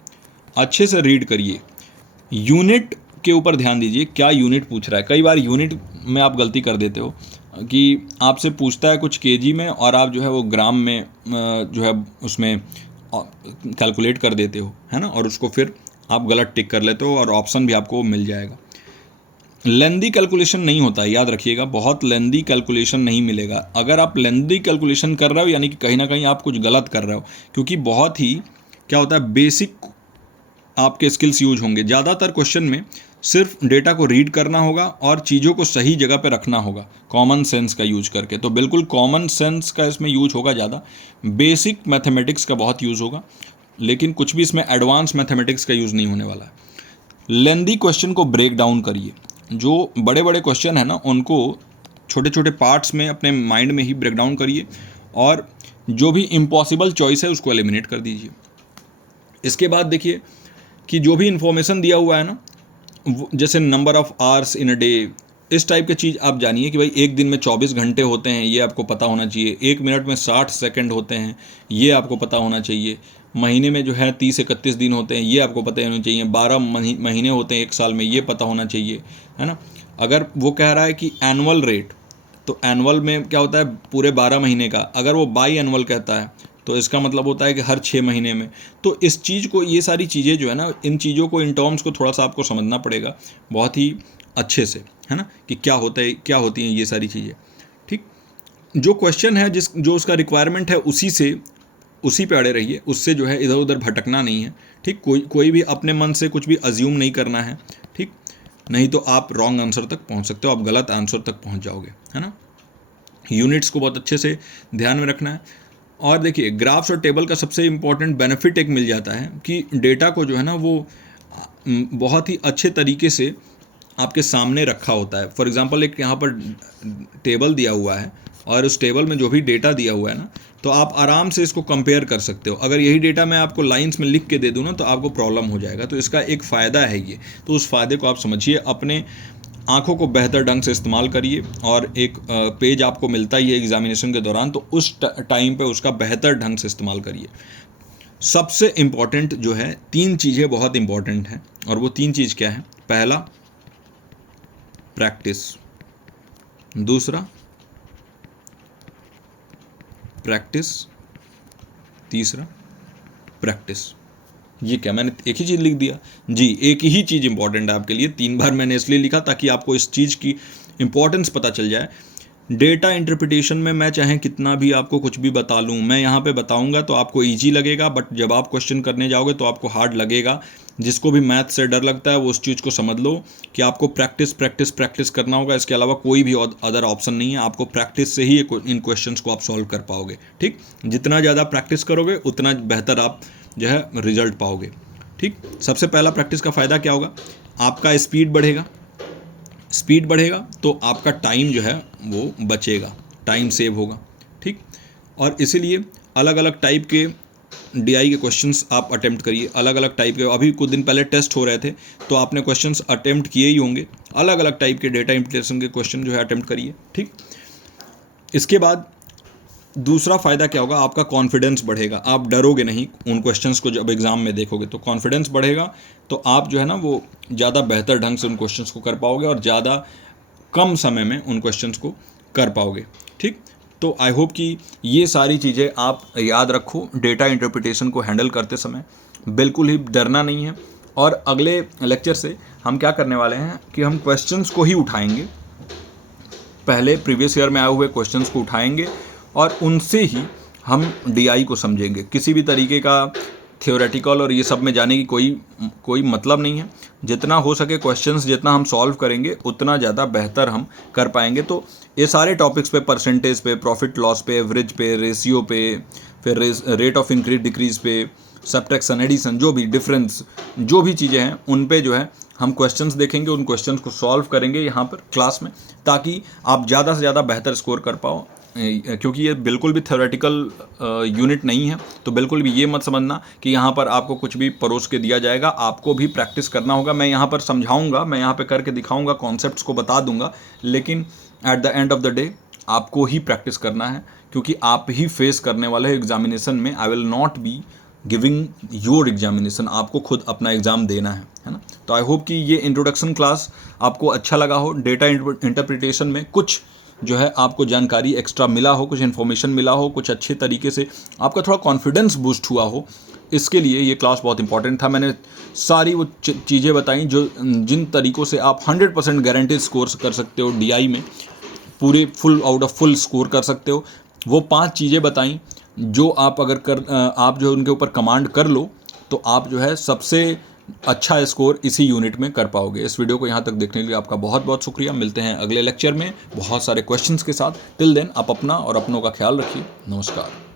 अच्छे से रीड करिए। यूनिट के ऊपर ध्यान दीजिए, क्या यूनिट पूछ रहा है। कई बार यूनिट में आप गलती कर देते हो कि आपसे पूछता है कुछ केजी में और आप जो है वो ग्राम में जो है उसमें कैलकुलेट कर देते हो, है ना, और उसको फिर आप गलत टिक कर लेते हो और ऑप्शन भी आपको मिल जाएगा। लेंदी कैलकुलेशन नहीं होता है, याद रखिएगा, बहुत लेंदी कैलकुलेशन नहीं मिलेगा। अगर आप लेंदी कैलकुलेशन कर रहे हो यानी कि कहीं ना कहीं आप कुछ गलत कर रहे हो, क्योंकि बहुत ही क्या होता है बेसिक आपके स्किल्स यूज होंगे। ज़्यादातर क्वेश्चन में सिर्फ डेटा को रीड करना होगा और चीज़ों को सही जगह पे रखना होगा कॉमन सेंस का यूज करके। तो बिल्कुल कॉमन सेंस का इसमें यूज होगा ज़्यादा, बेसिक मैथमेटिक्स का बहुत यूज़ होगा, लेकिन कुछ भी इसमें एडवांस मैथमेटिक्स का यूज़ नहीं होने वाला है। लेंदी क्वेश्चन को ब्रेक डाउन करिए। जो बड़े बड़े क्वेश्चन है ना उनको छोटे छोटे पार्ट्स में अपने माइंड में ही ब्रेक डाउन करिए और जो भी इम्पॉसिबल चॉइस है उसको एलिमिनेट कर दीजिए। इसके बाद देखिए कि जो भी इन्फॉर्मेशन दिया हुआ है ना, जैसे number of hours in a day, इस टाइप की चीज़ आप जानिए कि भाई एक दिन में 24 घंटे होते हैं, ये आपको पता होना चाहिए। एक मिनट में 60 सेकंड होते हैं, ये आपको पता होना चाहिए। महीने में जो है 30-31 दिन होते हैं, ये आपको पता होना चाहिए। 12 महीने होते हैं एक साल में, ये पता होना चाहिए, है ना। अगर वो कह रहा है कि एनुअल रेट, तो एनुअल में क्या होता है पूरे 12 महीने का। अगर वो बाई एनुअल कहता है तो इसका मतलब होता है कि हर 6 महीने में। तो इस चीज़ को, ये सारी चीज़ें जो है ना, इन चीज़ों को, इन टर्म्स को थोड़ा सा आपको समझना पड़ेगा बहुत ही अच्छे से, है ना, कि क्या होता है, क्या होती हैं ये सारी चीज़ें, ठीक। जो क्वेश्चन है जो उसका रिक्वायरमेंट है उसी पे अड़े रहिए, उससे जो है इधर उधर भटकना नहीं है, ठीक। कोई भी अपने मन से कुछ भी अज्यूम नहीं करना है, ठीक। नहीं तो आप रॉन्ग आंसर तक पहुंच सकते हो, आप गलत आंसर तक पहुंच जाओगे, है ना। यूनिट्स को बहुत अच्छे से ध्यान में रखना है। और देखिए ग्राफ्स और टेबल का सबसे इम्पॉर्टेंट बेनिफिट एक मिल जाता है कि डेटा को जो है ना वो बहुत ही अच्छे तरीके से आपके सामने रखा होता है। फॉर एग्जांपल एक यहाँ पर टेबल दिया हुआ है और उस टेबल में जो भी डेटा दिया हुआ है ना, तो आप आराम से इसको कंपेयर कर सकते हो। अगर यही डेटा मैं आपको लाइंस में लिख के दे दूँ ना तो आपको प्रॉब्लम हो जाएगा। तो इसका एक फ़ायदा है ये, तो उस फ़ायदे को आप समझिए, अपने आँखों को बेहतर ढंग से इस्तेमाल करिए। और एक पेज आपको मिलता ही है एग्जामिनेशन के दौरान, तो उस टाइम पे उसका बेहतर ढंग से इस्तेमाल करिए। सबसे इम्पॉर्टेंट जो है 3 चीज़ें बहुत इम्पॉर्टेंट हैं, और वो 3 चीज़ क्या है? पहला प्रैक्टिस, दूसरा प्रैक्टिस, तीसरा प्रैक्टिस। ये क्या, मैंने एक ही चीज़ लिख दिया? जी, एक ही चीज़ इंपॉर्टेंट है आपके लिए। 3 बार मैंने इसलिए लिखा ताकि आपको इस चीज़ की इंपॉर्टेंस पता चल जाए। डेटा इंटरप्रिटेशन में मैं चाहे कितना भी आपको कुछ भी बता लूँ, मैं यहाँ पे बताऊँगा तो आपको इजी लगेगा, बट जब आप क्वेश्चन करने जाओगे तो आपको हार्ड लगेगा। जिसको भी मैथ से डर लगता है वो उस चीज़ को समझ लो कि आपको प्रैक्टिस प्रैक्टिस प्रैक्टिस करना होगा। इसके अलावा कोई भी अदर ऑप्शन नहीं है। आपको प्रैक्टिस से ही इन क्वेश्चंस को आप सॉल्व कर पाओगे, ठीक। जितना ज़्यादा प्रैक्टिस करोगे उतना बेहतर आप जो है रिजल्ट पाओगे, ठीक। सबसे पहला प्रैक्टिस का फ़ायदा क्या होगा? आपका स्पीड बढ़ेगा, स्पीड बढ़ेगा तो आपका टाइम जो है वो बचेगा, टाइम सेव होगा, ठीक। और इसीलिए अलग अलग टाइप के डीआई के क्वेश्चंस आप अटेम्प्ट करिए, अलग अलग टाइप के। अभी कुछ दिन पहले टेस्ट हो रहे थे तो आपने क्वेश्चंस अटेम्प्ट किए ही होंगे, अलग अलग टाइप के डेटा इंप्लीमेंटेशन के क्वेश्चन जो है अटेम्प्ट करिए, ठीक। इसके बाद दूसरा फ़ायदा क्या होगा, आपका कॉन्फिडेंस बढ़ेगा, आप डरोगे नहीं उन क्वेश्चंस को जब एग्ज़ाम में देखोगे तो कॉन्फिडेंस बढ़ेगा, तो आप जो है ना वो ज़्यादा बेहतर ढंग से उन क्वेश्चंस को कर पाओगे और ज़्यादा कम समय में उन क्वेश्चंस को कर पाओगे, ठीक। तो आई होप कि ये सारी चीज़ें आप याद रखो डेटा इंटरप्रिटेशन को हैंडल करते समय, बिल्कुल ही डरना नहीं है। और अगले लेक्चर से हम क्या करने वाले हैं कि हम क्वेश्चंस को ही उठाएंगे, पहले प्रीवियस ईयर में आए हुए क्वेश्चंस को उठाएंगे और उनसे ही हम डीआई को समझेंगे। किसी भी तरीके का थियोरेटिकल और ये सब में जाने की कोई मतलब नहीं है। जितना हो सके क्वेश्चंस जितना हम सॉल्व करेंगे उतना ज़्यादा बेहतर हम कर पाएंगे। तो ये सारे टॉपिक्स पे, परसेंटेज पे, प्रॉफिट लॉस पे, एवरेज पे, रेशियो पे, फिर रेट ऑफ इंक्रीज डिक्रीज पे, सब्ट्रैक्शन, एडिशन, जो भी डिफरेंस, जो भी चीज़ें हैं उन पे जो है हम क्वेश्चंस देखेंगे, उन क्वेश्चंस को सॉल्व करेंगे यहाँ पर क्लास में, ताकि आप ज़्यादा से ज़्यादा बेहतर स्कोर कर पाओ। क्योंकि ये बिल्कुल भी थ्योरेटिकल यूनिट नहीं है, तो बिल्कुल भी ये मत समझना कि यहाँ पर आपको कुछ भी परोस के दिया जाएगा, आपको भी प्रैक्टिस करना होगा। मैं यहाँ पर समझाऊंगा, मैं यहाँ पे करके दिखाऊंगा, कॉन्सेप्ट्स को बता दूंगा, लेकिन at the end of the day आपको ही प्रैक्टिस करना है, क्योंकि आप ही फेस करने वाले हो एग्जामिनेशन में। I will not be giving your examination, आपको खुद अपना एग्ज़ाम देना है ना। तो आई होप कि ये इंट्रोडक्शन क्लास आपको अच्छा लगा हो। डेटा इंटरप्रिटेशन में कुछ जो है आपको जानकारी एक्स्ट्रा मिला हो, कुछ इन्फॉर्मेशन मिला हो, कुछ अच्छे तरीके से आपका थोड़ा कॉन्फिडेंस बूस्ट हुआ हो, इसके लिए ये क्लास बहुत इंपॉर्टेंट था। मैंने सारी वो चीज़ें बताई जो जिन तरीक़ों से आप 100% गारंटी स्कोर कर सकते हो डीआई में, पूरे full out of full score कर सकते हो। वो 5 चीज़ें बताई जो आप अगर आप जो उनके ऊपर कमांड कर लो तो आप जो है सबसे अच्छा स्कोर इसी यूनिट में कर पाओगे। इस वीडियो को यहाँ तक देखने के लिए आपका बहुत बहुत शुक्रिया। मिलते हैं अगले लेक्चर में बहुत सारे क्वेश्चंस के साथ। टिल देन आप अपना और अपनों का ख्याल रखिए। नमस्कार।